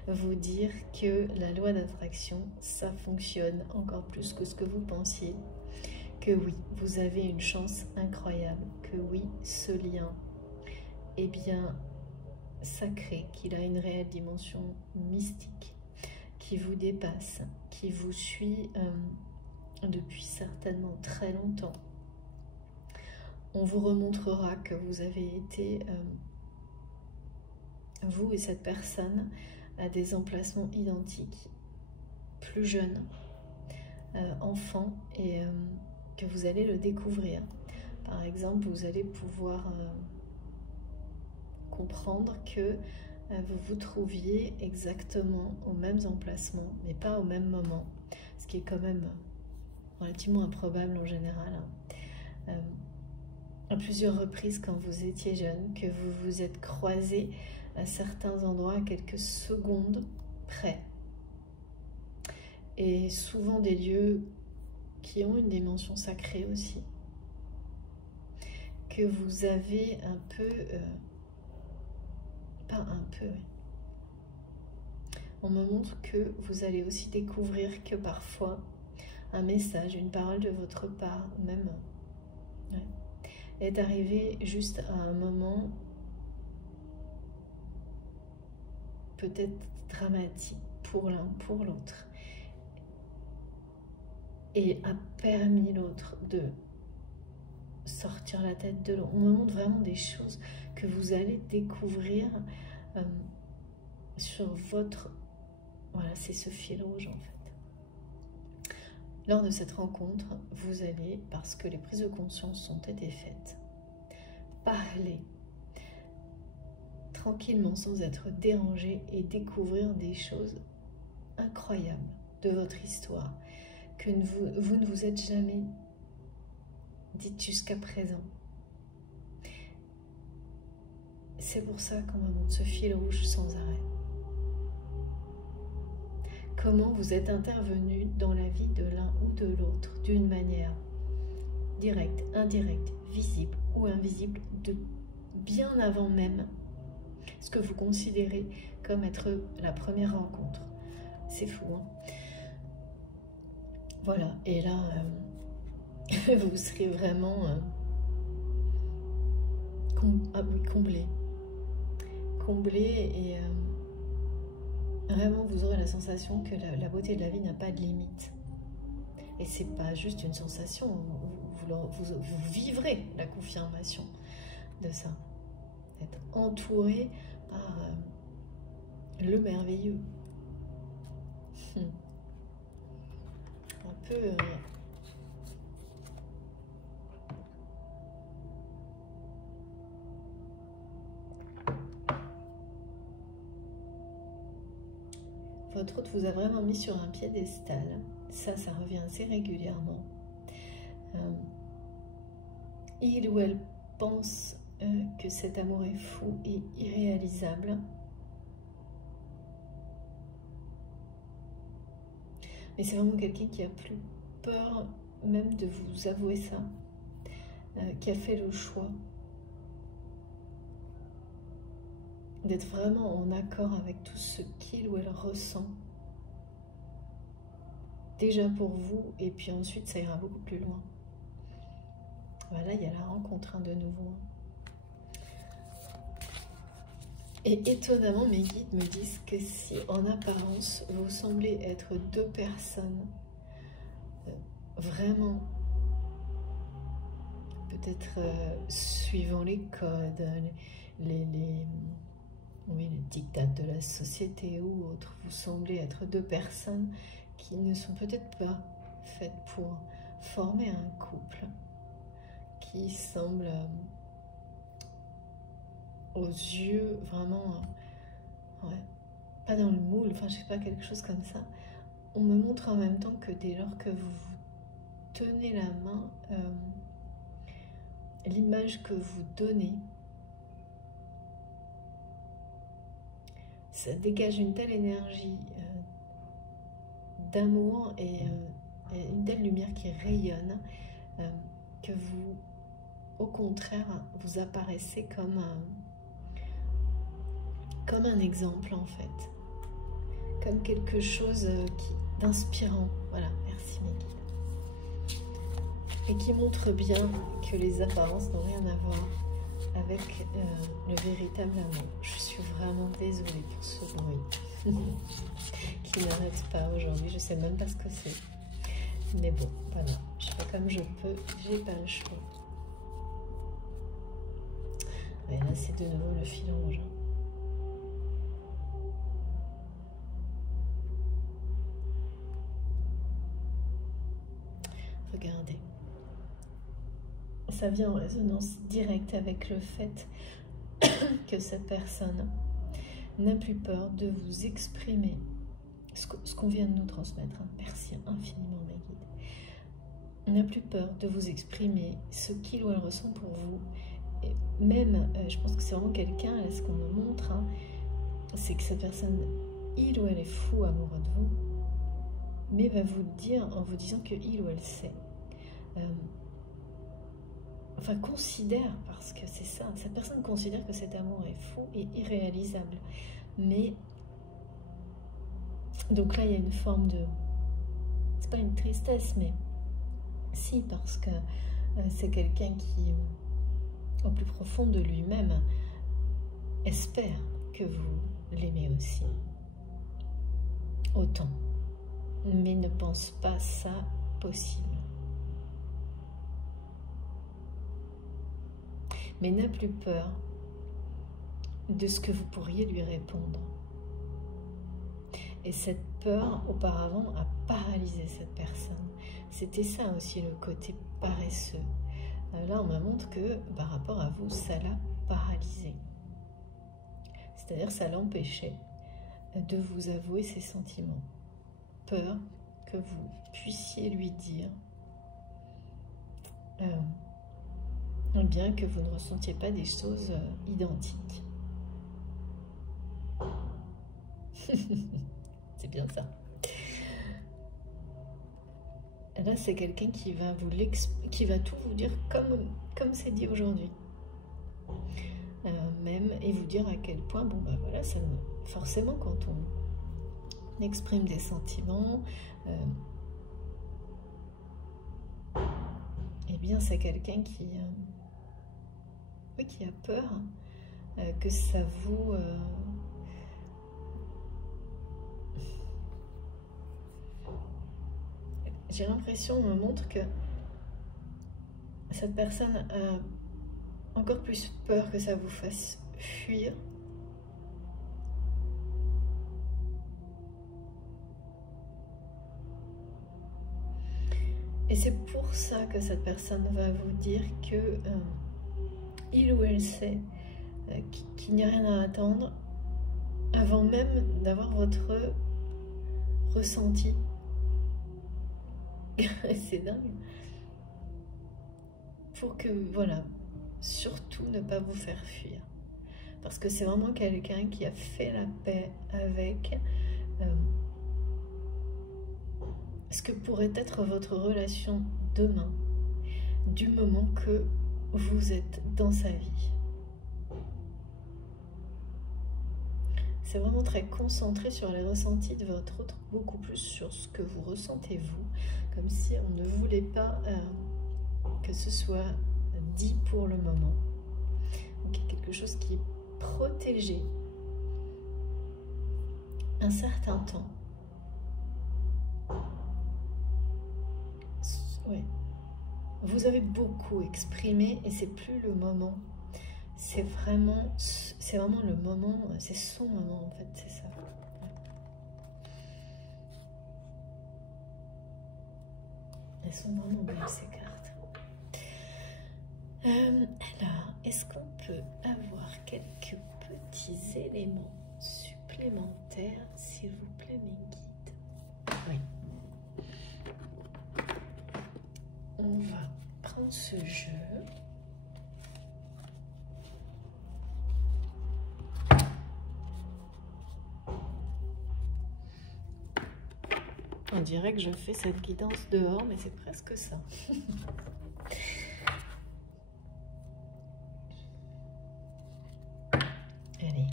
vous dire que la loi d'attraction, ça fonctionne encore plus que ce que vous pensiez. Que oui, vous avez une chance incroyable. Que oui, ce lien est bien sacré, qu'il a une réelle dimension mystique, qui vous dépasse, qui vous suit depuis certainement très longtemps. On vous remontrera que vous avez été, vous et cette personne, à des emplacements identiques, plus jeunes, enfants, et que vous allez le découvrir. Par exemple, vous allez pouvoir comprendre que vous vous trouviez exactement aux mêmes emplacements, mais pas au même moment, ce qui est quand même relativement improbable en général. À plusieurs reprises quand vous étiez jeune, que vous vous êtes croisés à certains endroits à quelques secondes près. Et souvent des lieux qui ont une dimension sacrée aussi. Que vous avez un peu... pas un peu... On me montre que vous allez aussi découvrir que parfois un message, une parole de votre part, même... est arrivé juste à un moment peut-être dramatique pour l'un, pour l'autre, et a permis l'autre de sortir la tête de l'eau. On me montre vraiment des choses que vous allez découvrir sur votre... Voilà, c'est ce fil rouge en fait. Lors de cette rencontre, vous allez, parce que les prises de conscience ont été faites, parler tranquillement sans être dérangé et découvrir des choses incroyables de votre histoire que vous ne vous êtes jamais dites jusqu'à présent. C'est pour ça qu'on me montre ce fil rouge sans arrêt. Comment vous êtes intervenu dans la vie de l'un ou de l'autre d'une manière directe, indirecte, visible ou invisible, de bien avant même ce que vous considérez comme être la première rencontre. C'est fou, hein? Voilà, et là, vous serez vraiment comblé. Comblé, et vraiment vous aurez la sensation que la beauté de la vie n'a pas de limite. Et c'est pas juste une sensation, vous vivrez la confirmation de ça. D'être entouré par le merveilleux. Un peu... votre hôte vous a vraiment mis sur un piédestal. Ça revient assez régulièrement. Il ou elle pense que cet amour est fou et irréalisable. Mais c'est vraiment quelqu'un qui a plus peur même de vous avouer ça, qui a fait le choix d'être vraiment en accord avec tout ce qu'il ou elle ressent. Déjà pour vous, et puis ensuite ça ira beaucoup plus loin. Voilà, il y a la rencontre de nouveau. Et étonnamment, mes guides me disent que si en apparence vous semblez être deux personnes vraiment, peut-être suivant les codes, oui, les dictats de la société ou autres, vous semblez être deux personnes qui ne sont peut-être pas faites pour former un couple, qui semblent aux yeux vraiment, ouais, pas dans le moule, enfin je sais pas, quelque chose comme ça. On me montre en même temps que dès lors que vous vous tenez la main, l'image que vous donnez, ça dégage une telle énergie d'amour et une telle lumière qui rayonne que vous, au contraire, vous apparaissez comme un exemple en fait, comme quelque chose d'inspirant. Voilà, merci mes guides. Et qui montre bien que les apparences n'ont rien à voir avec le véritable amour. Je suis vraiment désolée pour ce bruit qui n'arrête pas aujourd'hui, je sais même pas ce que c'est. Mais bon, voilà, je fais comme je peux, j'ai pas le choix. Et là, c'est de nouveau le fil rouge. Regardez. Ça vient en résonance directe avec le fait que cette personne n'a plus peur de vous exprimer ce qu'on vient de nous transmettre. Merci infiniment, mes guides. N'a plus peur de vous exprimer ce qu'il ou elle ressent pour vous. Et même, je pense que c'est vraiment quelqu'un, ce qu'on me montre, c'est que cette personne, il ou elle est fou amoureux de vous, mais va vous le dire en vous disant que il ou elle sait. Enfin, considère, parce que c'est ça, cette personne considère que cet amour est fou et irréalisable. Mais, donc là, il y a une forme de... C'est pas une tristesse, mais si, parce que c'est quelqu'un qui, au plus profond de lui-même, espère que vous l'aimez aussi. Autant. Mais ne pense pas ça possible. Mais n'a plus peur de ce que vous pourriez lui répondre. Et cette peur, auparavant, a paralysé cette personne. C'était ça aussi, le côté paresseux. Là, on me montre que, par rapport à vous, ça l'a paralysé. C'est-à-dire, ça l'empêchait de vous avouer ses sentiments. Peur que vous puissiez lui dire bien que vous ne ressentiez pas des choses identiques. C'est bien ça. Là, c'est quelqu'un qui va tout vous dire comme c'est dit aujourd'hui. Même, et vous dire à quel point, bon bah voilà, forcément quand on exprime des sentiments, eh bien c'est quelqu'un qui a peur que ça vous... J'ai l'impression, on me montre que cette personne a encore plus peur que ça vous fasse fuir. Et c'est pour ça que cette personne va vous dire que il ou elle sait qu'il n'y a rien à attendre avant même d'avoir votre ressenti. C'est dingue. Pour que, voilà, surtout ne pas vous faire fuir. Parce que c'est vraiment quelqu'un qui a fait la paix avec ce que pourrait être votre relation demain, du moment que vous êtes dans sa vie. C'est vraiment très concentré sur les ressentis de votre autre, beaucoup plus sur ce que vous ressentez vous, comme si on ne voulait pas que ce soit dit pour le moment. Donc il y a quelque chose qui est protégé un certain temps. Ouais. Vous avez beaucoup exprimé et c'est plus le moment. C'est vraiment le moment, c'est son moment en fait, c'est ça. Elles sont vraiment belles ces cartes. Alors, est-ce qu'on peut avoir quelques petits éléments supplémentaires, s'il vous plaît, mes guides? Oui. On va prendre ce jeu. On dirait que je fais cette guidance dehors, mais c'est presque ça. Allez.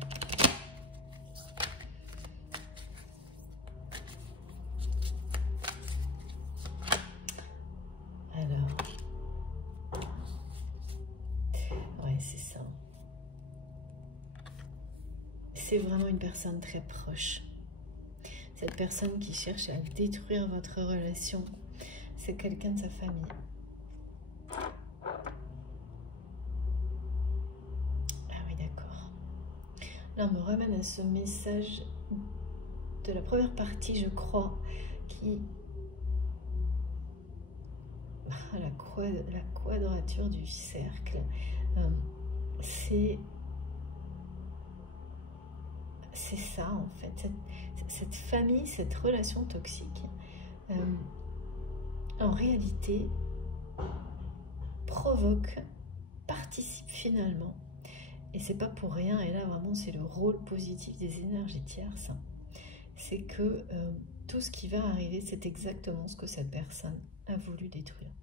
Alors. Ouais, c'est ça. C'est vraiment une personne très proche. Cette personne qui cherche à détruire votre relation, c'est quelqu'un de sa famille. Ah oui, d'accord. Là, on me ramène à ce message de la première partie, je crois, qui... la quadrature du cercle. C'est ça, en fait. Cette famille, cette relation toxique, en réalité, provoque, participe finalement, et c'est pas pour rien, et là vraiment c'est le rôle positif des énergies tierces, c'est que tout ce qui va arriver, c'est exactement ce que cette personne a voulu détruire,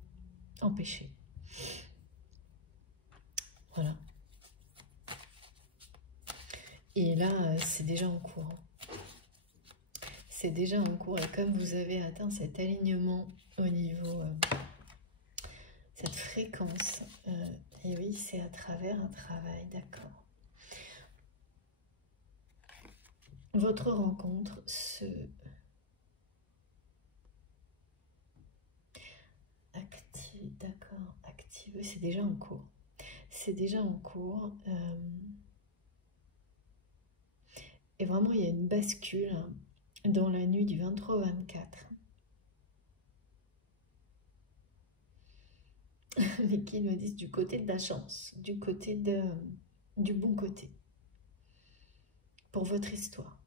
empêcher. Voilà. Et là, c'est déjà en cours. C'est déjà en cours, et comme vous avez atteint cet alignement au niveau... cette fréquence, et oui, c'est à travers un travail, d'accord. Votre rencontre se active, d'accord, active, c'est déjà en cours. C'est déjà en cours. Et vraiment, il y a une bascule dans la nuit du 23 au 24. Mais qui nous disent du côté de la chance, du côté du bon côté, pour votre histoire.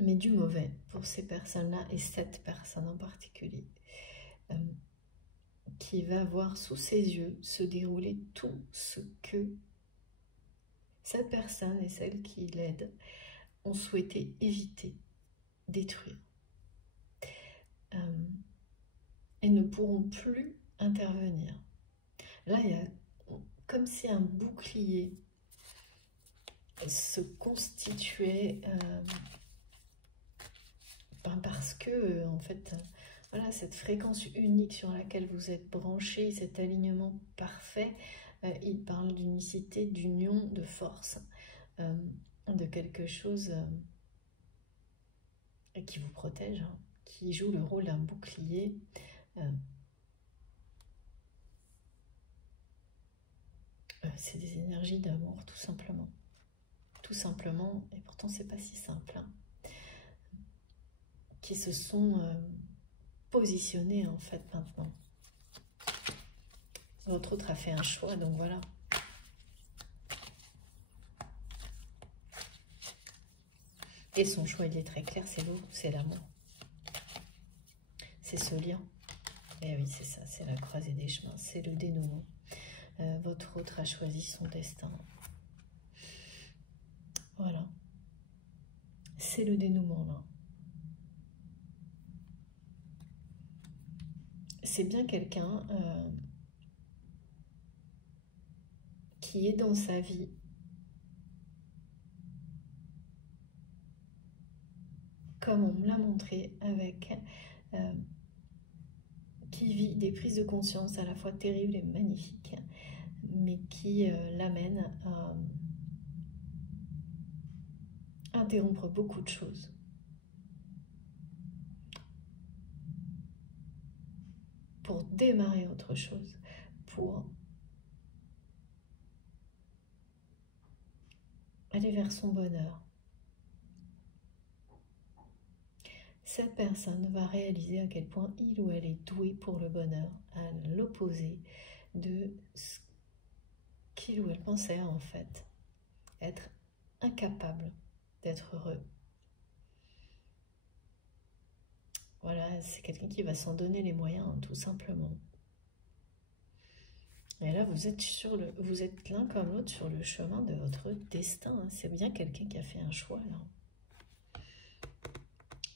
Mais du mauvais pour ces personnes-là, et cette personne en particulier, qui va voir sous ses yeux se dérouler tout ce que cette personne et celle qui l'aide ont souhaité éviter, détruire. Et ne pourront plus intervenir. Là, il y a comme si un bouclier se constituait parce que, en fait, voilà, cette fréquence unique sur laquelle vous êtes branché, cet alignement parfait, il parle d'unicité, d'union, de force, de quelque chose qui vous protège, hein, qui joue le rôle d'un bouclier. C'est des énergies d'amour, tout simplement. Tout simplement, et pourtant c'est pas si simple, hein, qui se sont positionner en fait maintenant. Votre autre a fait un choix, donc voilà. Et son choix, il est très clair, c'est vous, c'est l'amour. C'est ce lien. Et oui, c'est ça, c'est la croisée des chemins, c'est le dénouement. Votre autre a choisi son destin. Voilà. C'est le dénouement, là. C'est bien quelqu'un qui est dans sa vie comme on me l'a montré, avec qui vit des prises de conscience à la fois terribles et magnifiques, mais qui l'amène à interrompre beaucoup de choses. Pour démarrer autre chose, pour aller vers son bonheur. Cette personne va réaliser à quel point il ou elle est doué pour le bonheur, à l'opposé de ce qu'il ou elle pensait en fait être incapable d'être heureux. Voilà, c'est quelqu'un qui va s'en donner les moyens, tout simplement. Et là, vous êtes l'un comme l'autre sur le chemin de votre destin. C'est bien quelqu'un qui a fait un choix, là.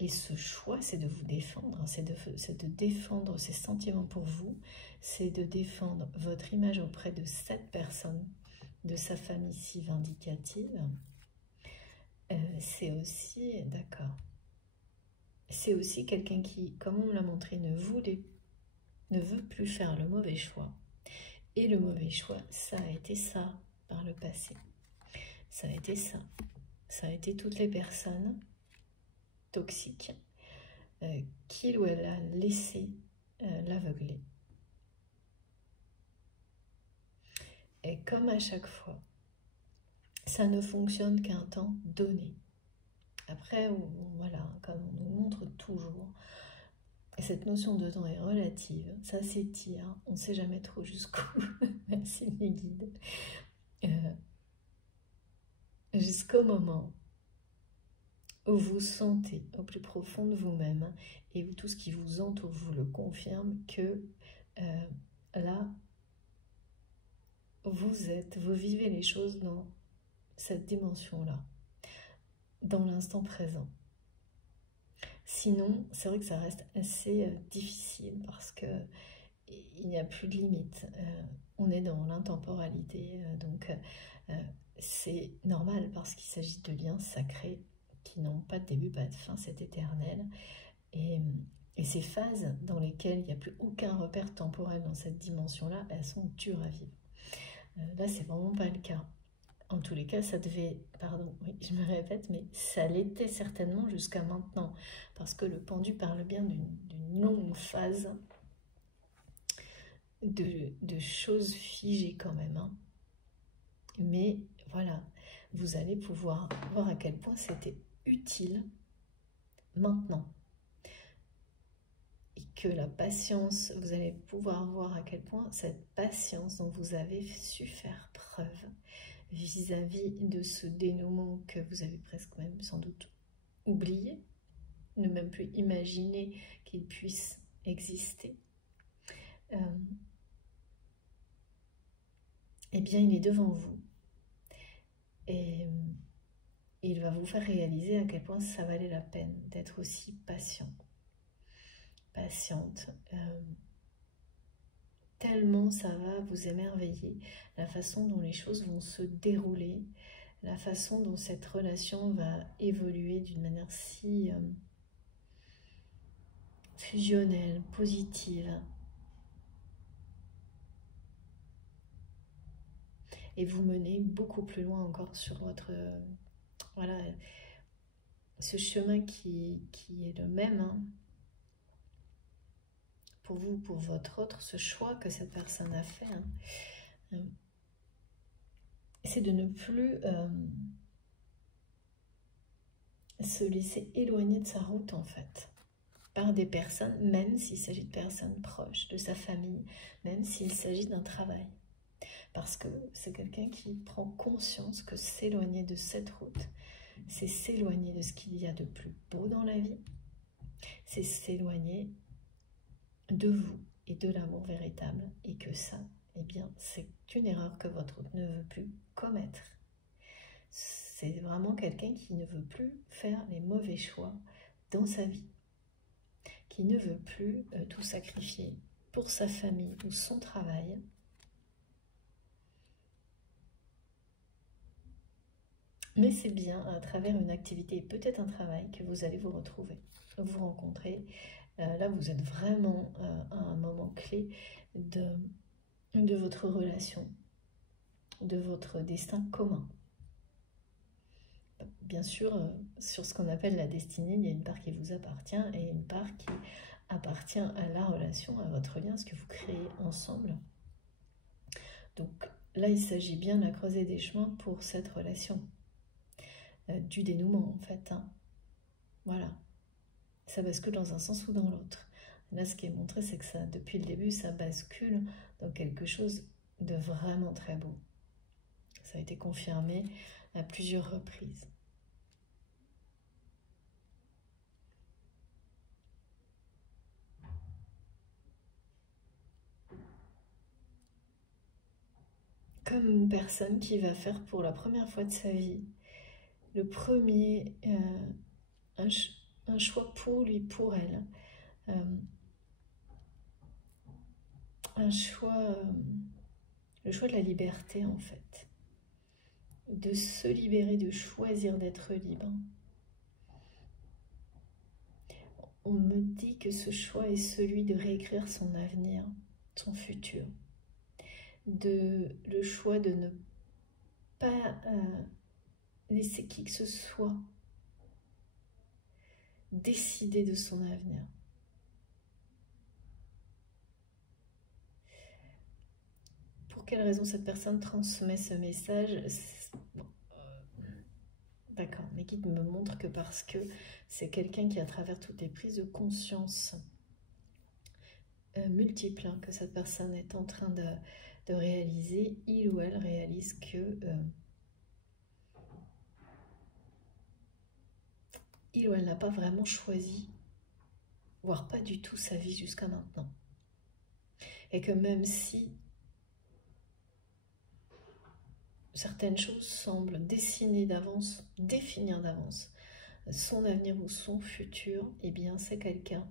Et ce choix, c'est de vous défendre. C'est de défendre ses sentiments pour vous. C'est de défendre votre image auprès de cette personne, de sa famille si vindicative. C'est aussi, d'accord. C'est aussi quelqu'un qui, comme on me l'a montré, ne veut plus faire le mauvais choix. Et le mauvais choix, ça a été ça par le passé. Ça a été ça. Ça a été toutes les personnes toxiques qu'il ou elle a laissé l'aveugler. Et comme à chaque fois, ça ne fonctionne qu'un temps donné. Après, voilà, comme on nous montre toujours, cette notion de temps est relative, ça s'étire, on ne sait jamais trop jusqu'où, merci mes guides, jusqu'au moment où vous sentez au plus profond de vous-même et où tout ce qui vous entoure vous le confirme que là, vous vivez les choses dans cette dimension-là, dans l'instant présent. Sinon, c'est vrai que ça reste assez difficile parce que il n'y a plus de limite. On est dans l'intemporalité, donc c'est normal parce qu'il s'agit de liens sacrés qui n'ont pas de début, pas de fin, c'est éternel. Et ces phases dans lesquelles il n'y a plus aucun repère temporel dans cette dimension-là, elles sont dures à vivre. Là, c'est vraiment pas le cas. En tous les cas, ça devait, pardon, oui, je me répète, mais ça l'était certainement jusqu'à maintenant, parce que le pendu parle bien d'une longue phase de choses figées quand même. Hein. Mais voilà, vous allez pouvoir voir à quel point c'était utile maintenant. Et que la patience, vous allez pouvoir voir à quel point cette patience dont vous avez su faire preuve vis-à-vis de ce dénouement que vous avez presque même sans doute oublié, ne même plus imaginer qu'il puisse exister, eh bien il est devant vous et il va vous faire réaliser à quel point ça valait la peine d'être aussi patient, patiente, tellement ça va vous émerveiller, la façon dont les choses vont se dérouler, la façon dont cette relation va évoluer d'une manière si fusionnelle, positive. Et vous menez beaucoup plus loin encore sur votre... voilà, ce chemin qui est le même, hein, pour vous, pour votre autre, ce choix que cette personne a fait, hein, c'est de ne plus se laisser éloigner de sa route en fait. par des personnes, même s'il s'agit de personnes proches, de sa famille, même s'il s'agit d'un travail. Parce que c'est quelqu'un qui prend conscience que s'éloigner de cette route, c'est s'éloigner de ce qu'il y a de plus beau dans la vie, c'est s'éloigner de vous et de l'amour véritable, et que ça, eh bien, c'est une erreur que votre route ne veut plus commettre. C'est vraiment quelqu'un qui ne veut plus faire les mauvais choix dans sa vie, qui ne veut plus tout sacrifier pour sa famille ou son travail. Mais c'est bien à travers une activité et peut-être un travail que vous allez vous retrouver, vous rencontrer. Là, vous êtes vraiment à un moment clé de votre relation, de votre destin commun. Bien sûr, sur ce qu'on appelle la destinée, il y a une part qui vous appartient et une part qui appartient à la relation, à votre lien, ce que vous créez ensemble. Donc là, il s'agit bien de la creuser des chemins pour cette relation, du dénouement en fait. Hein. Voilà, ça bascule dans un sens ou dans l'autre. Là, ce qui est montré, c'est que ça, depuis le début, ça bascule dans quelque chose de vraiment très beau. Ça a été confirmé à plusieurs reprises. Comme une personne qui va faire pour la première fois de sa vie le premier, un choix pour lui, pour elle, un choix, le choix de la liberté en fait, de se libérer, de choisir d'être libre. On me dit que ce choix est celui de réécrire son avenir, son futur, le choix de ne pas laisser qui que ce soit décider de son avenir. Pour quelle raison cette personne transmet ce message? Bon, d'accord, mes guides me montrent que parce que c'est quelqu'un qui, à travers toutes les prises de conscience multiples que cette personne est en train de réaliser, il ou elle réalise que il ou elle n'a pas vraiment choisi, voire pas du tout sa vie jusqu'à maintenant. Et que même si certaines choses semblent dessiner d'avance, définir d'avance son avenir ou son futur, eh bien c'est quelqu'un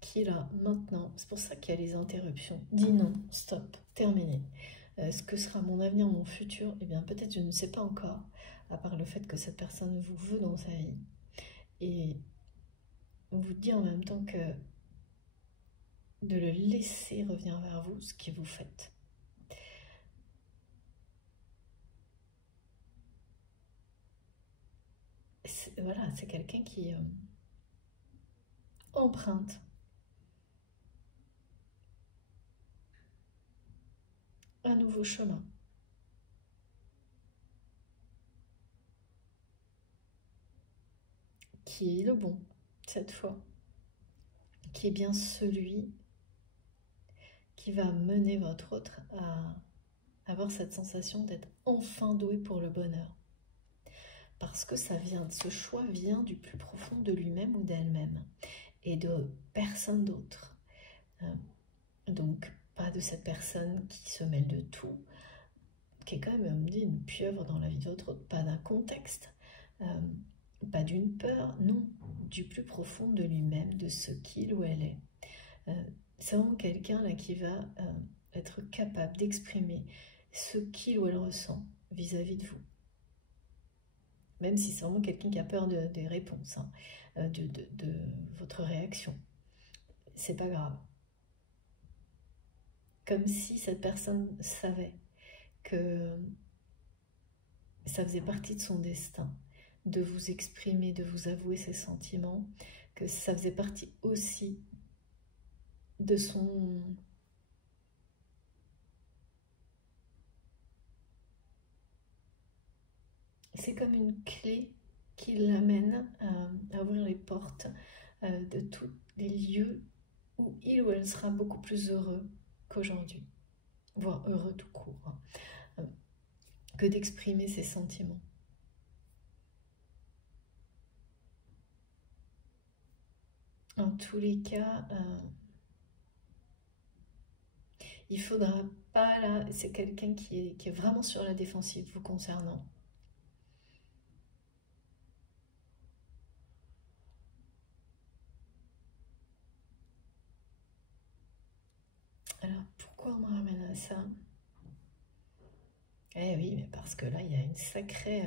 qui là, maintenant, c'est pour ça qu'il y a les interruptions, dit non, stop, terminé. Ce que sera mon avenir, mon futur, eh bien peut-être je ne sais pas encore, à part le fait que cette personne vous veut dans sa vie. Et on vous dit en même temps que de le laisser revenir vers vous, ce que vous faites. Voilà, c'est quelqu'un qui emprunte un nouveau chemin. Qui est le bon, cette fois. Qui est bien celui qui va mener votre autre à avoir cette sensation d'être enfin doué pour le bonheur. Parce que ce choix vient du plus profond de lui-même ou d'elle-même et de personne d'autre. Donc, pas de cette personne qui se mêle de tout, qui est quand même, on me dit, une pieuvre dans la vie de votre autre, pas d'un contexte, pas d'une peur, non, du plus profond de lui-même, de ce qu'il ou elle est. C'est vraiment quelqu'un là qui va être capable d'exprimer ce qu'il ou elle ressent vis-à-vis de vous. Même si c'est vraiment quelqu'un qui a peur des réponses, hein, de votre réaction. C'est pas grave. Comme si cette personne savait que ça faisait partie de son destin, de vous exprimer, de vous avouer ses sentiments, que ça faisait partie aussi de son... C'est comme une clé qui l'amène à ouvrir les portes de tous les lieux où il ou elle sera beaucoup plus heureux qu'aujourd'hui, voire heureux tout court, hein, que d'exprimer ses sentiments. En tous les cas, il faudra pas là, c'est quelqu'un qui est vraiment sur la défensive vous concernant. Alors pourquoi on me ramène à ça? Eh oui, mais parce que là, il y a une sacrée...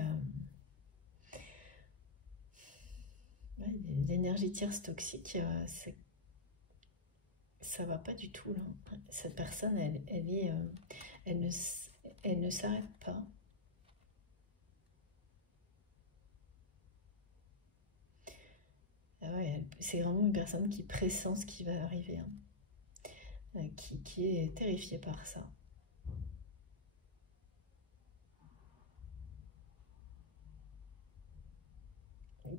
l'énergie tierce toxique, ça va pas du tout, là. Cette personne, elle ne s'arrête pas. Ah ouais, c'est vraiment une personne qui pressent ce qui va arriver, hein, qui est terrifiée par ça.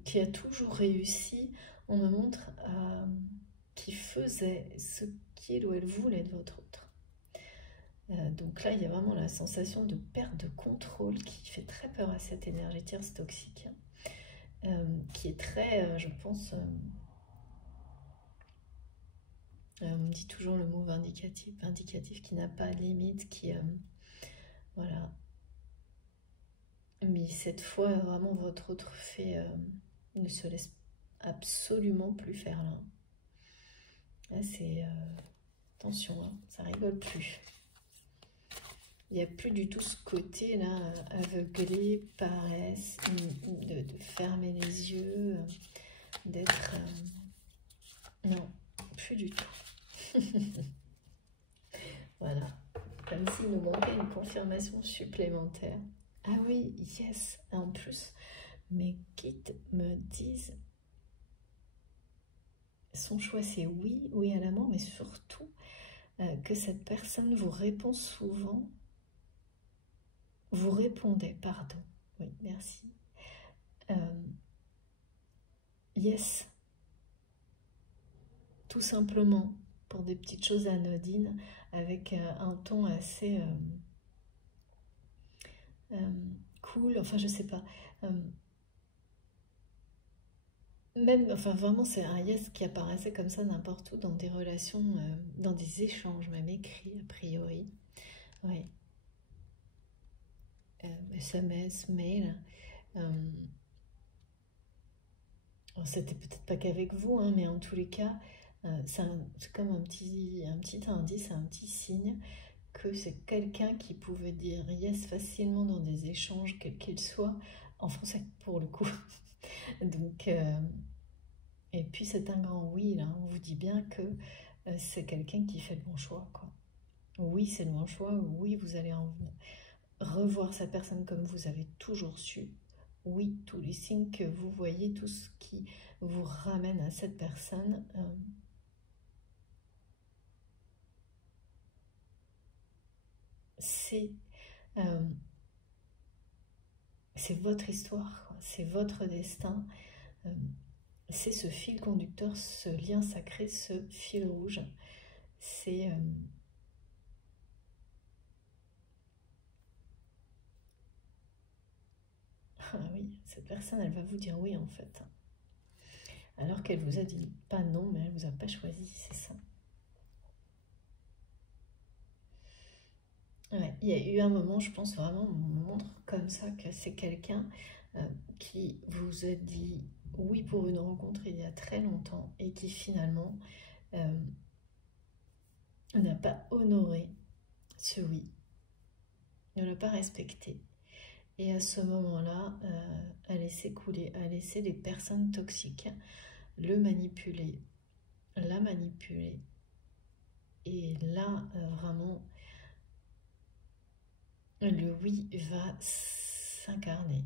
Qui a toujours réussi, on me montre, qui faisait ce qu'il ou elle voulait de votre autre. Donc là, il y a vraiment la sensation de perte de contrôle qui fait très peur à cette énergie tierce toxique, qui est très, je pense, on me dit toujours le mot vindicatif qui n'a pas de limite, qui, voilà. Mais cette fois, vraiment, votre autre ne se laisse absolument plus faire là. Là, c'est... attention, hein, ça rigole plus. Il n'y a plus du tout ce côté-là, aveuglé, paresse, de fermer les yeux, d'être... non, plus du tout. Voilà, comme s'il nous manquait une confirmation supplémentaire. Ah oui, yes, en plus, mes guides me disent... Son choix, c'est oui, oui à la mort, mais surtout que cette personne vous répond souvent. Vous répondez, pardon. Oui, merci. Yes. Tout simplement, pour des petites choses anodines, avec un ton assez cool, enfin je sais pas. Même, enfin vraiment, c'est un yes qui apparaissait comme ça n'importe où dans des relations, dans des échanges, même écrits a priori. Oui. SMS, mail. C'était peut-être pas qu'avec vous, hein, mais en tous les cas, c'est comme un petit indice, un petit signe que c'est quelqu'un qui pouvait dire yes facilement dans des échanges, quels qu'ils soient, en français pour le coup. Donc, et puis c'est un grand oui, là, on vous dit bien que c'est quelqu'un qui fait le bon choix, quoi. Oui, c'est le bon choix, oui, vous allez revoir sa personne comme vous avez toujours su. Oui, tous les signes que vous voyez, tout ce qui vous ramène à cette personne, c'est votre histoire, c'est votre destin, c'est ce fil conducteur, ce lien sacré, ce fil rouge. C'est ah oui, cette personne, elle va vous dire oui en fait. Alors qu'elle vous a dit pas non, mais elle vous a pas choisi, c'est ça. Ouais, il y a eu un moment, je pense vraiment, on me montre comme ça que c'est quelqu'un qui vous a dit oui pour une rencontre il y a très longtemps et qui finalement n'a pas honoré ce oui, ne l'a pas respecté. Et à ce moment-là, a laissé couler, a laissé les personnes toxiques le manipuler, la manipuler. Et là, vraiment, le oui va s'incarner.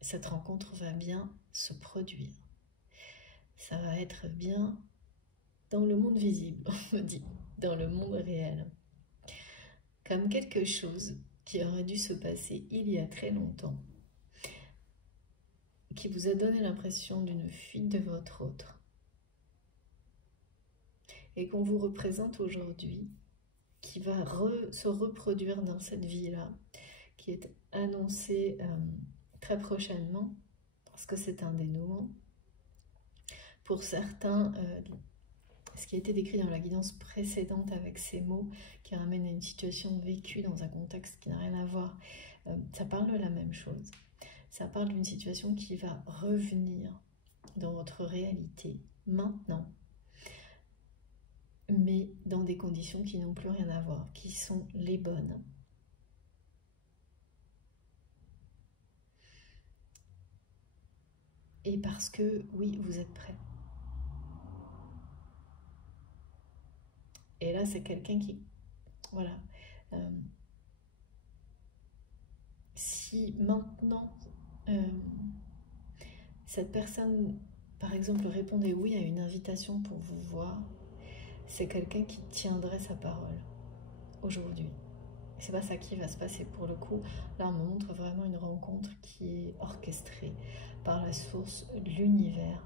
Cette rencontre va bien se produire. Ça va être bien dans le monde visible, on me dit, dans le monde réel. Comme quelque chose qui aurait dû se passer il y a très longtemps, qui vous a donné l'impression d'une fuite de votre autre et qu'on vous représente aujourd'hui, qui va se reproduire dans cette vie-là, qui est annoncée très prochainement, parce que c'est un dénouement. Pour certains, ce qui a été décrit dans la guidance précédente avec ces mots qui ramènent à une situation vécue dans un contexte qui n'a rien à voir, ça parle de la même chose. Ça parle d'une situation qui va revenir dans votre réalité maintenant, mais dans des conditions qui n'ont plus rien à voir, qui sont les bonnes. Et parce que, oui, vous êtes prêt. Et là, c'est quelqu'un qui... Voilà. Si maintenant, cette personne, par exemple, répondait oui à une invitation pour vous voir, c'est quelqu'un qui tiendrait sa parole aujourd'hui. C'est pas ça qui va se passer pour le coup. Là, on me montre vraiment une rencontre qui est orchestrée par la source, l'univers,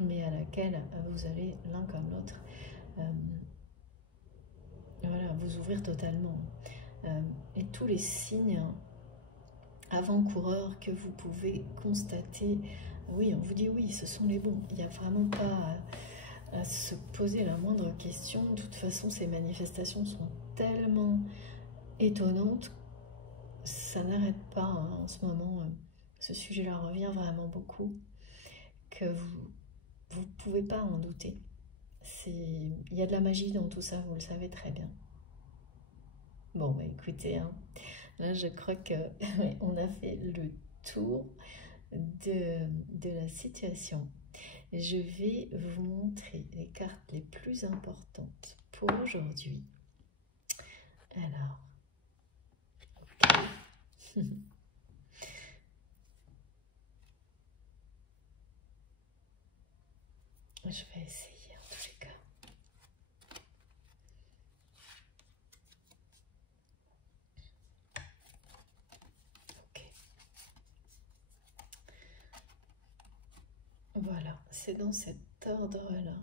mais à laquelle vous allez l'un comme l'autre voilà, vous ouvrir totalement. Et tous les signes avant-coureurs que vous pouvez constater, oui, on vous dit oui, ce sont les bons. Il n'y a vraiment pas à se poser la moindre question. De toute façon, ces manifestations sont tellement étonnantes, ça n'arrête pas hein, en ce moment. Ce sujet-là revient vraiment beaucoup, que vous ne pouvez pas en douter. Il y a de la magie dans tout ça, vous le savez très bien. Bon, bah écoutez, hein, là je crois que on a fait le tour de la situation. Je vais vous montrer les cartes les plus importantes pour aujourd'hui. Alors, okay. Je vais essayer en tous les cas. Ok. Voilà, c'est dans cet ordre-là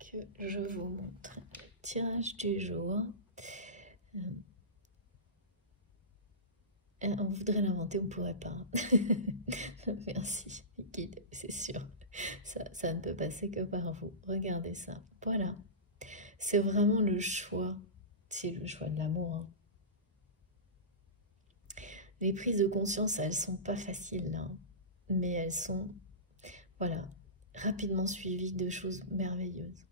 que je vous montre le tirage du jour. On voudrait l'inventer, on ne pourrait pas. Merci, guide, c'est sûr. Ça ne peut passer que par vous. Regardez ça. Voilà. C'est vraiment le choix. C'est le choix de l'amour. Hein. Les prises de conscience, elles sont pas faciles, là. Mais elles sont, voilà, rapidement suivies de choses merveilleuses.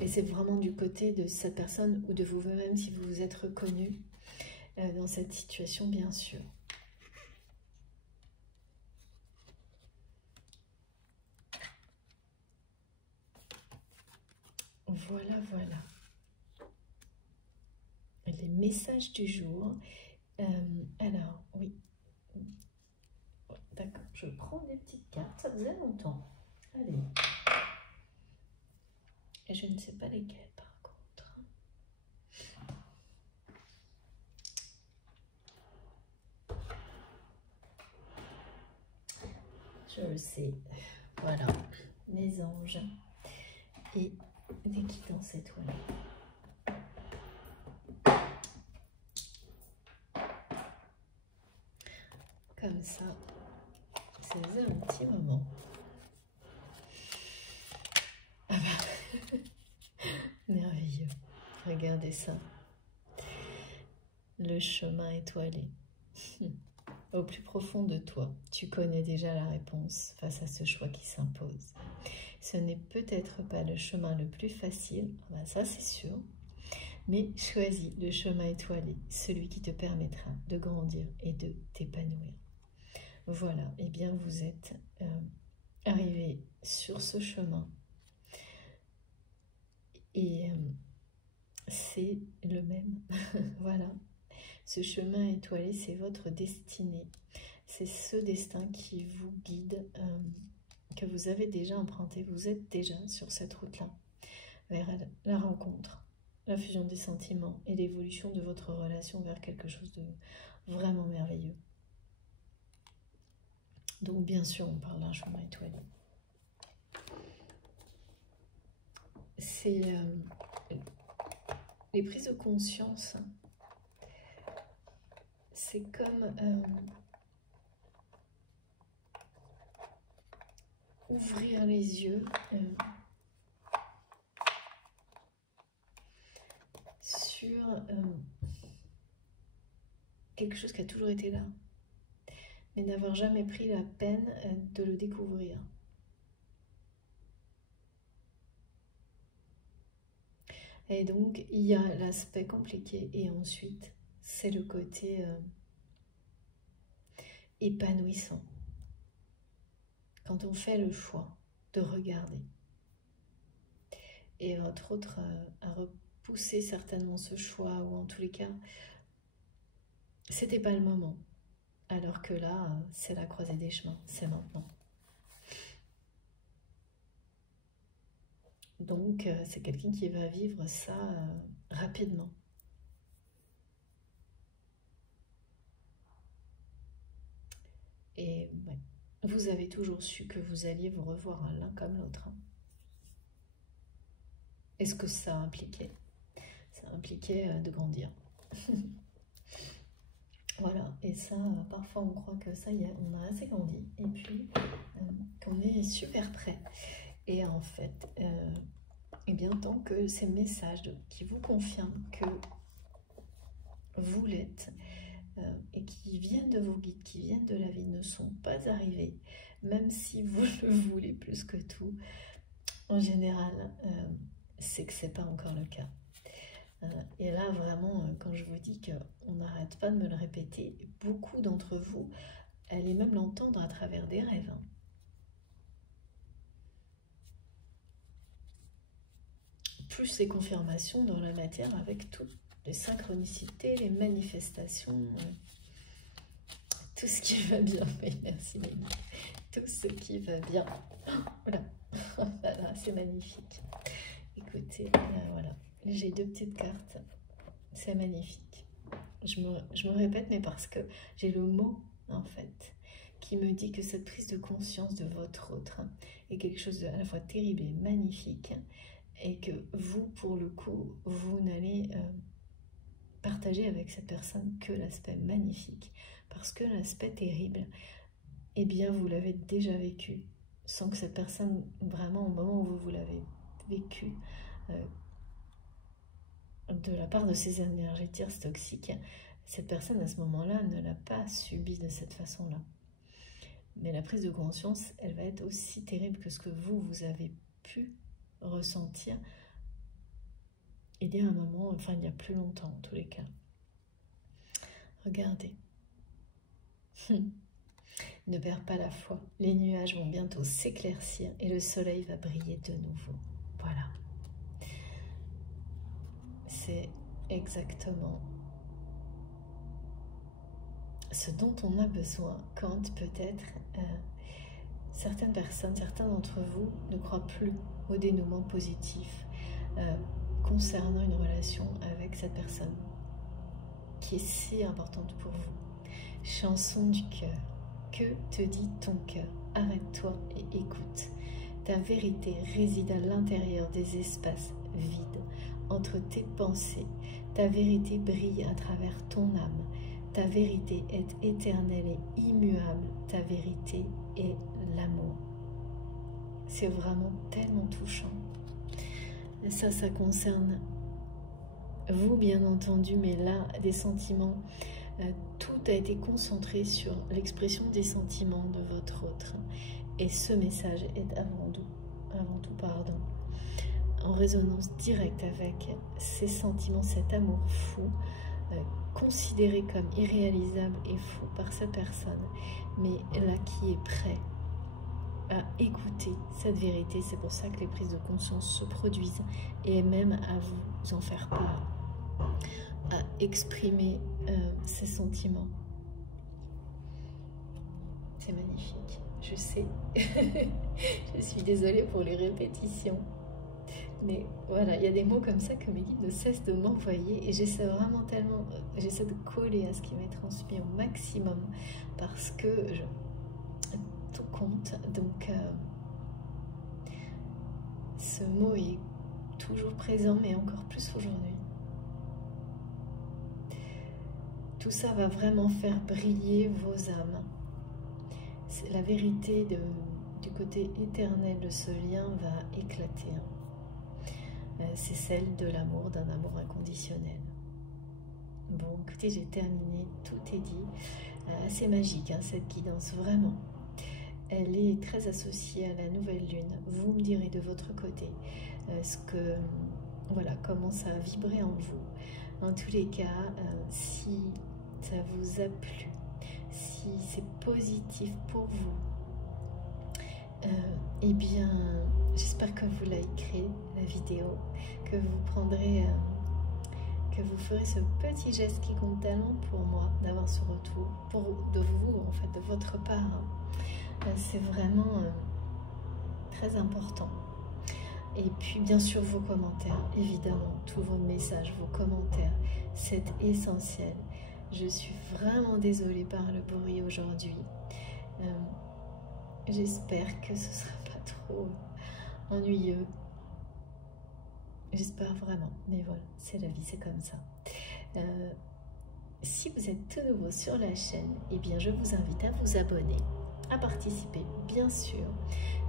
Et c'est vraiment du côté de cette personne ou de vous-même si vous vous êtes reconnu dans cette situation, bien sûr. Voilà, voilà. Les messages du jour. Alors, oui. D'accord, je prends des petites cartes. Ça faisait longtemps. Allez. Et je ne sais pas lesquelles, par contre. Je le sais. Voilà. Les anges. Et des guidances étoilées. Comme ça, ça faisait un petit moment. Ah bah, merveilleux. Regardez ça. Le chemin étoilé. Au plus profond de toi, tu connais déjà la réponse face à ce choix qui s'impose. Ce n'est peut-être pas le chemin le plus facile, ben ça c'est sûr, mais choisis le chemin étoilé, celui qui te permettra de grandir et de t'épanouir. Voilà, et eh bien vous êtes arrivé sur ce chemin et c'est le même, voilà. Ce chemin étoilé, c'est votre destinée. C'est ce destin qui vous guide, que vous avez déjà emprunté. Vous êtes déjà sur cette route-là, vers la rencontre, la fusion des sentiments et l'évolution de votre relation vers quelque chose de vraiment merveilleux. Donc bien sûr, on parle d'un chemin étoilé. C'est les prises de conscience, c'est comme ouvrir les yeux sur quelque chose qui a toujours été là, mais n'avoir jamais pris la peine de le découvrir. Et donc, il y a l'aspect compliqué et ensuite, c'est le côté épanouissant. Quand on fait le choix de regarder. Et votre autre a repoussé certainement ce choix, ou en tous les cas, c'était pas le moment. Alors que là, c'est la croisée des chemins, c'est maintenant. Donc, c'est quelqu'un qui va vivre ça rapidement. Et ouais, vous avez toujours su que vous alliez vous revoir l'un comme l'autre. Et ce que ça impliquait? Ça impliquait de grandir. Voilà, et ça, parfois on croit que ça y est, on a assez grandi, et puis qu'on est super prêt. Et en fait, et bien tant que ces messages qui vous confirment que vous l'êtes, et qui viennent de vos guides, qui viennent de la vie, ne sont pas arrivés, même si vous le voulez plus que tout, en général, c'est que c'est pas encore le cas. Et là, vraiment, quand je vous dis qu'on n'arrête pas de me le répéter, beaucoup d'entre vous allez même l'entendre à travers des rêves. Plus les confirmations dans la matière avec toutes les synchronicités, les manifestations, tout ce qui va bien. Oui, merci Lélie. Tout ce qui va bien. Voilà, voilà, c'est magnifique. Écoutez, voilà, j'ai deux petites cartes. C'est magnifique. Je me répète, mais parce que j'ai le mot, en fait, qui me dit que cette prise de conscience de votre autre est quelque chose de à la fois terrible et magnifique, et que vous, pour le coup, vous n'allez partager avec cette personne que l'aspect magnifique, parce que l'aspect terrible, eh bien, vous l'avez déjà vécu, sans que cette personne, vraiment, au moment où vous l'avez vécu, de la part de ces énergies tierces toxiques, cette personne à ce moment-là ne l'a pas subi de cette façon-là. Mais la prise de conscience, elle va être aussi terrible que ce que vous avez pu ressentir il y a un moment, enfin il y a plus longtemps en tous les cas. Regardez. Ne perds pas la foi. Les nuages vont bientôt s'éclaircir et le soleil va briller de nouveau. Voilà. C'est exactement ce dont on a besoin quand peut-être certaines personnes, certains d'entre vous ne croient plus au dénouement positif concernant une relation avec cette personne qui est si importante pour vous. Chanson du cœur. Que te dit ton cœur? Arrête-toi et écoute. Ta vérité réside à l'intérieur des espaces vides, entre tes pensées. Ta vérité brille à travers ton âme. Ta vérité est éternelle et immuable. Ta vérité est l'amour. C'est vraiment tellement touchant. Et ça concerne vous, bien entendu, mais là, des sentiments, tout a été concentré sur l'expression des sentiments de votre autre. Et ce message est avant tout, en résonance directe avec ces sentiments, cet amour fou, considéré comme irréalisable et fou par cette personne, mais là qui est prêt à écouter cette vérité. C'est pour ça que les prises de conscience se produisent, et même à vous en faire part, à exprimer ces sentiments. C'est magnifique, je sais. Je suis désolée pour les répétitions. Mais voilà, il y a des mots comme ça que mes guides ne cessent de m'envoyer, et j'essaie vraiment tellement, j'essaie de coller à ce qui m'est transmis au maximum, parce que tout compte. Donc, ce mot est toujours présent, mais encore plus aujourd'hui. Tout ça va vraiment faire briller vos âmes. La vérité du côté éternel de ce lien va éclater. C'est celle de l'amour, d'un amour inconditionnel. Bon, écoutez, j'ai terminé, tout est dit. Assez magique, cette guidance, vraiment. Elle est très associée à la nouvelle lune. Vous me direz de votre côté voilà, comment ça a vibré en vous. En tous les cas, si ça vous a plu, si c'est positif pour vous, eh bien, j'espère que vous likerez la vidéo, que vous prendrez, que vous ferez ce petit geste qui compte tellement pour moi, d'avoir ce retour, de vous, en fait, de votre part. C'est vraiment très important. Et puis, bien sûr, vos commentaires, évidemment, tous vos messages, vos commentaires, c'est essentiel. Je suis vraiment désolée par le bruit aujourd'hui. J'espère que ce ne sera pas trop ennuyeux. J'espère vraiment. Mais voilà, c'est la vie, c'est comme ça. Si vous êtes tout nouveau sur la chaîne, eh bien, je vous invite à vous abonner, à participer, bien sûr.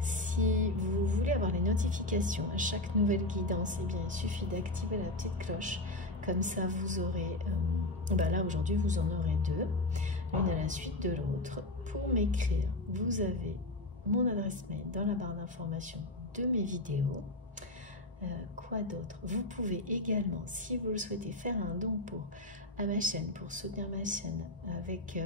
Si vous voulez avoir les notifications à chaque nouvelle guidance, eh bien, il suffit d'activer la petite cloche. Comme ça, vous aurez... là, aujourd'hui, vous en aurez deux, l'une à la suite de l'autre. Pour m'écrire, vous avez mon adresse mail dans la barre d'information de mes vidéos. Quoi d'autre? Vous pouvez également, si vous le souhaitez, faire un don à ma chaîne, pour soutenir ma chaîne, avec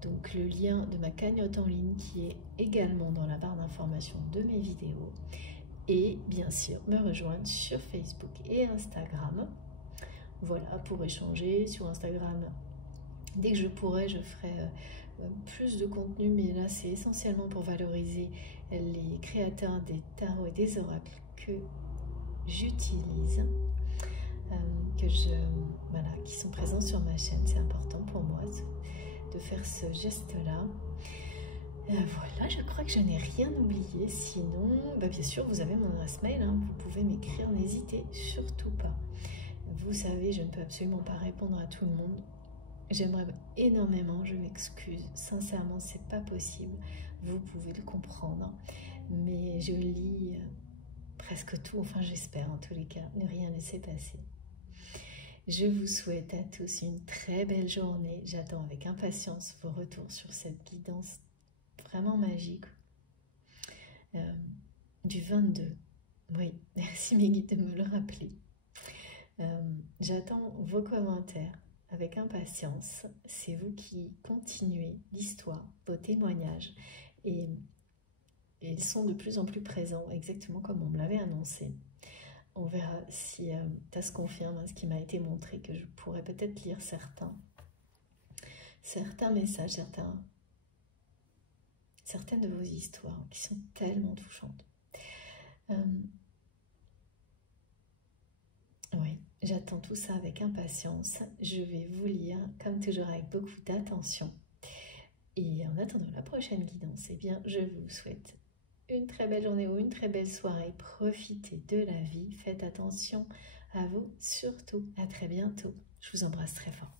donc le lien de ma cagnotte en ligne qui est également dans la barre d'information de mes vidéos. Et bien sûr, me rejoindre sur Facebook et Instagram. Voilà, pour échanger sur Instagram. Dès que je pourrai, je ferai plus de contenu, mais là, c'est essentiellement pour valoriser les créateurs des tarots et des oracles que j'utilise, qui sont présents sur ma chaîne. C'est important pour moi de faire ce geste-là. Voilà, je crois que je n'ai rien oublié. Sinon, bien sûr, vous avez mon adresse mail, vous pouvez m'écrire, n'hésitez surtout pas. Vous savez, je ne peux absolument pas répondre à tout le monde. J'aimerais énormément, je m'excuse. Sincèrement, c'est pas possible. Vous pouvez le comprendre. Mais je lis presque tout, enfin j'espère en tous les cas, ne rien laisser passer. Je vous souhaite à tous une très belle journée. J'attends avec impatience vos retours sur cette guidance vraiment magique du 22. Oui, merci mes guides de me le rappeler. J'attends vos commentaires avec impatience. C'est vous qui continuez l'histoire, vos témoignages, et ils sont de plus en plus présents, exactement comme on me l'avait annoncé. On verra si ça se confirme, ce qui m'a été montré, que je pourrais peut-être lire certains messages, certaines de vos histoires qui sont tellement touchantes. Oui, j'attends tout ça avec impatience. Je vais vous lire, comme toujours, avec beaucoup d'attention. Et en attendant la prochaine guidance, eh bien, je vous souhaite une très belle journée ou une très belle soirée. Profitez de la vie. Faites attention à vous, surtout. À très bientôt. Je vous embrasse très fort.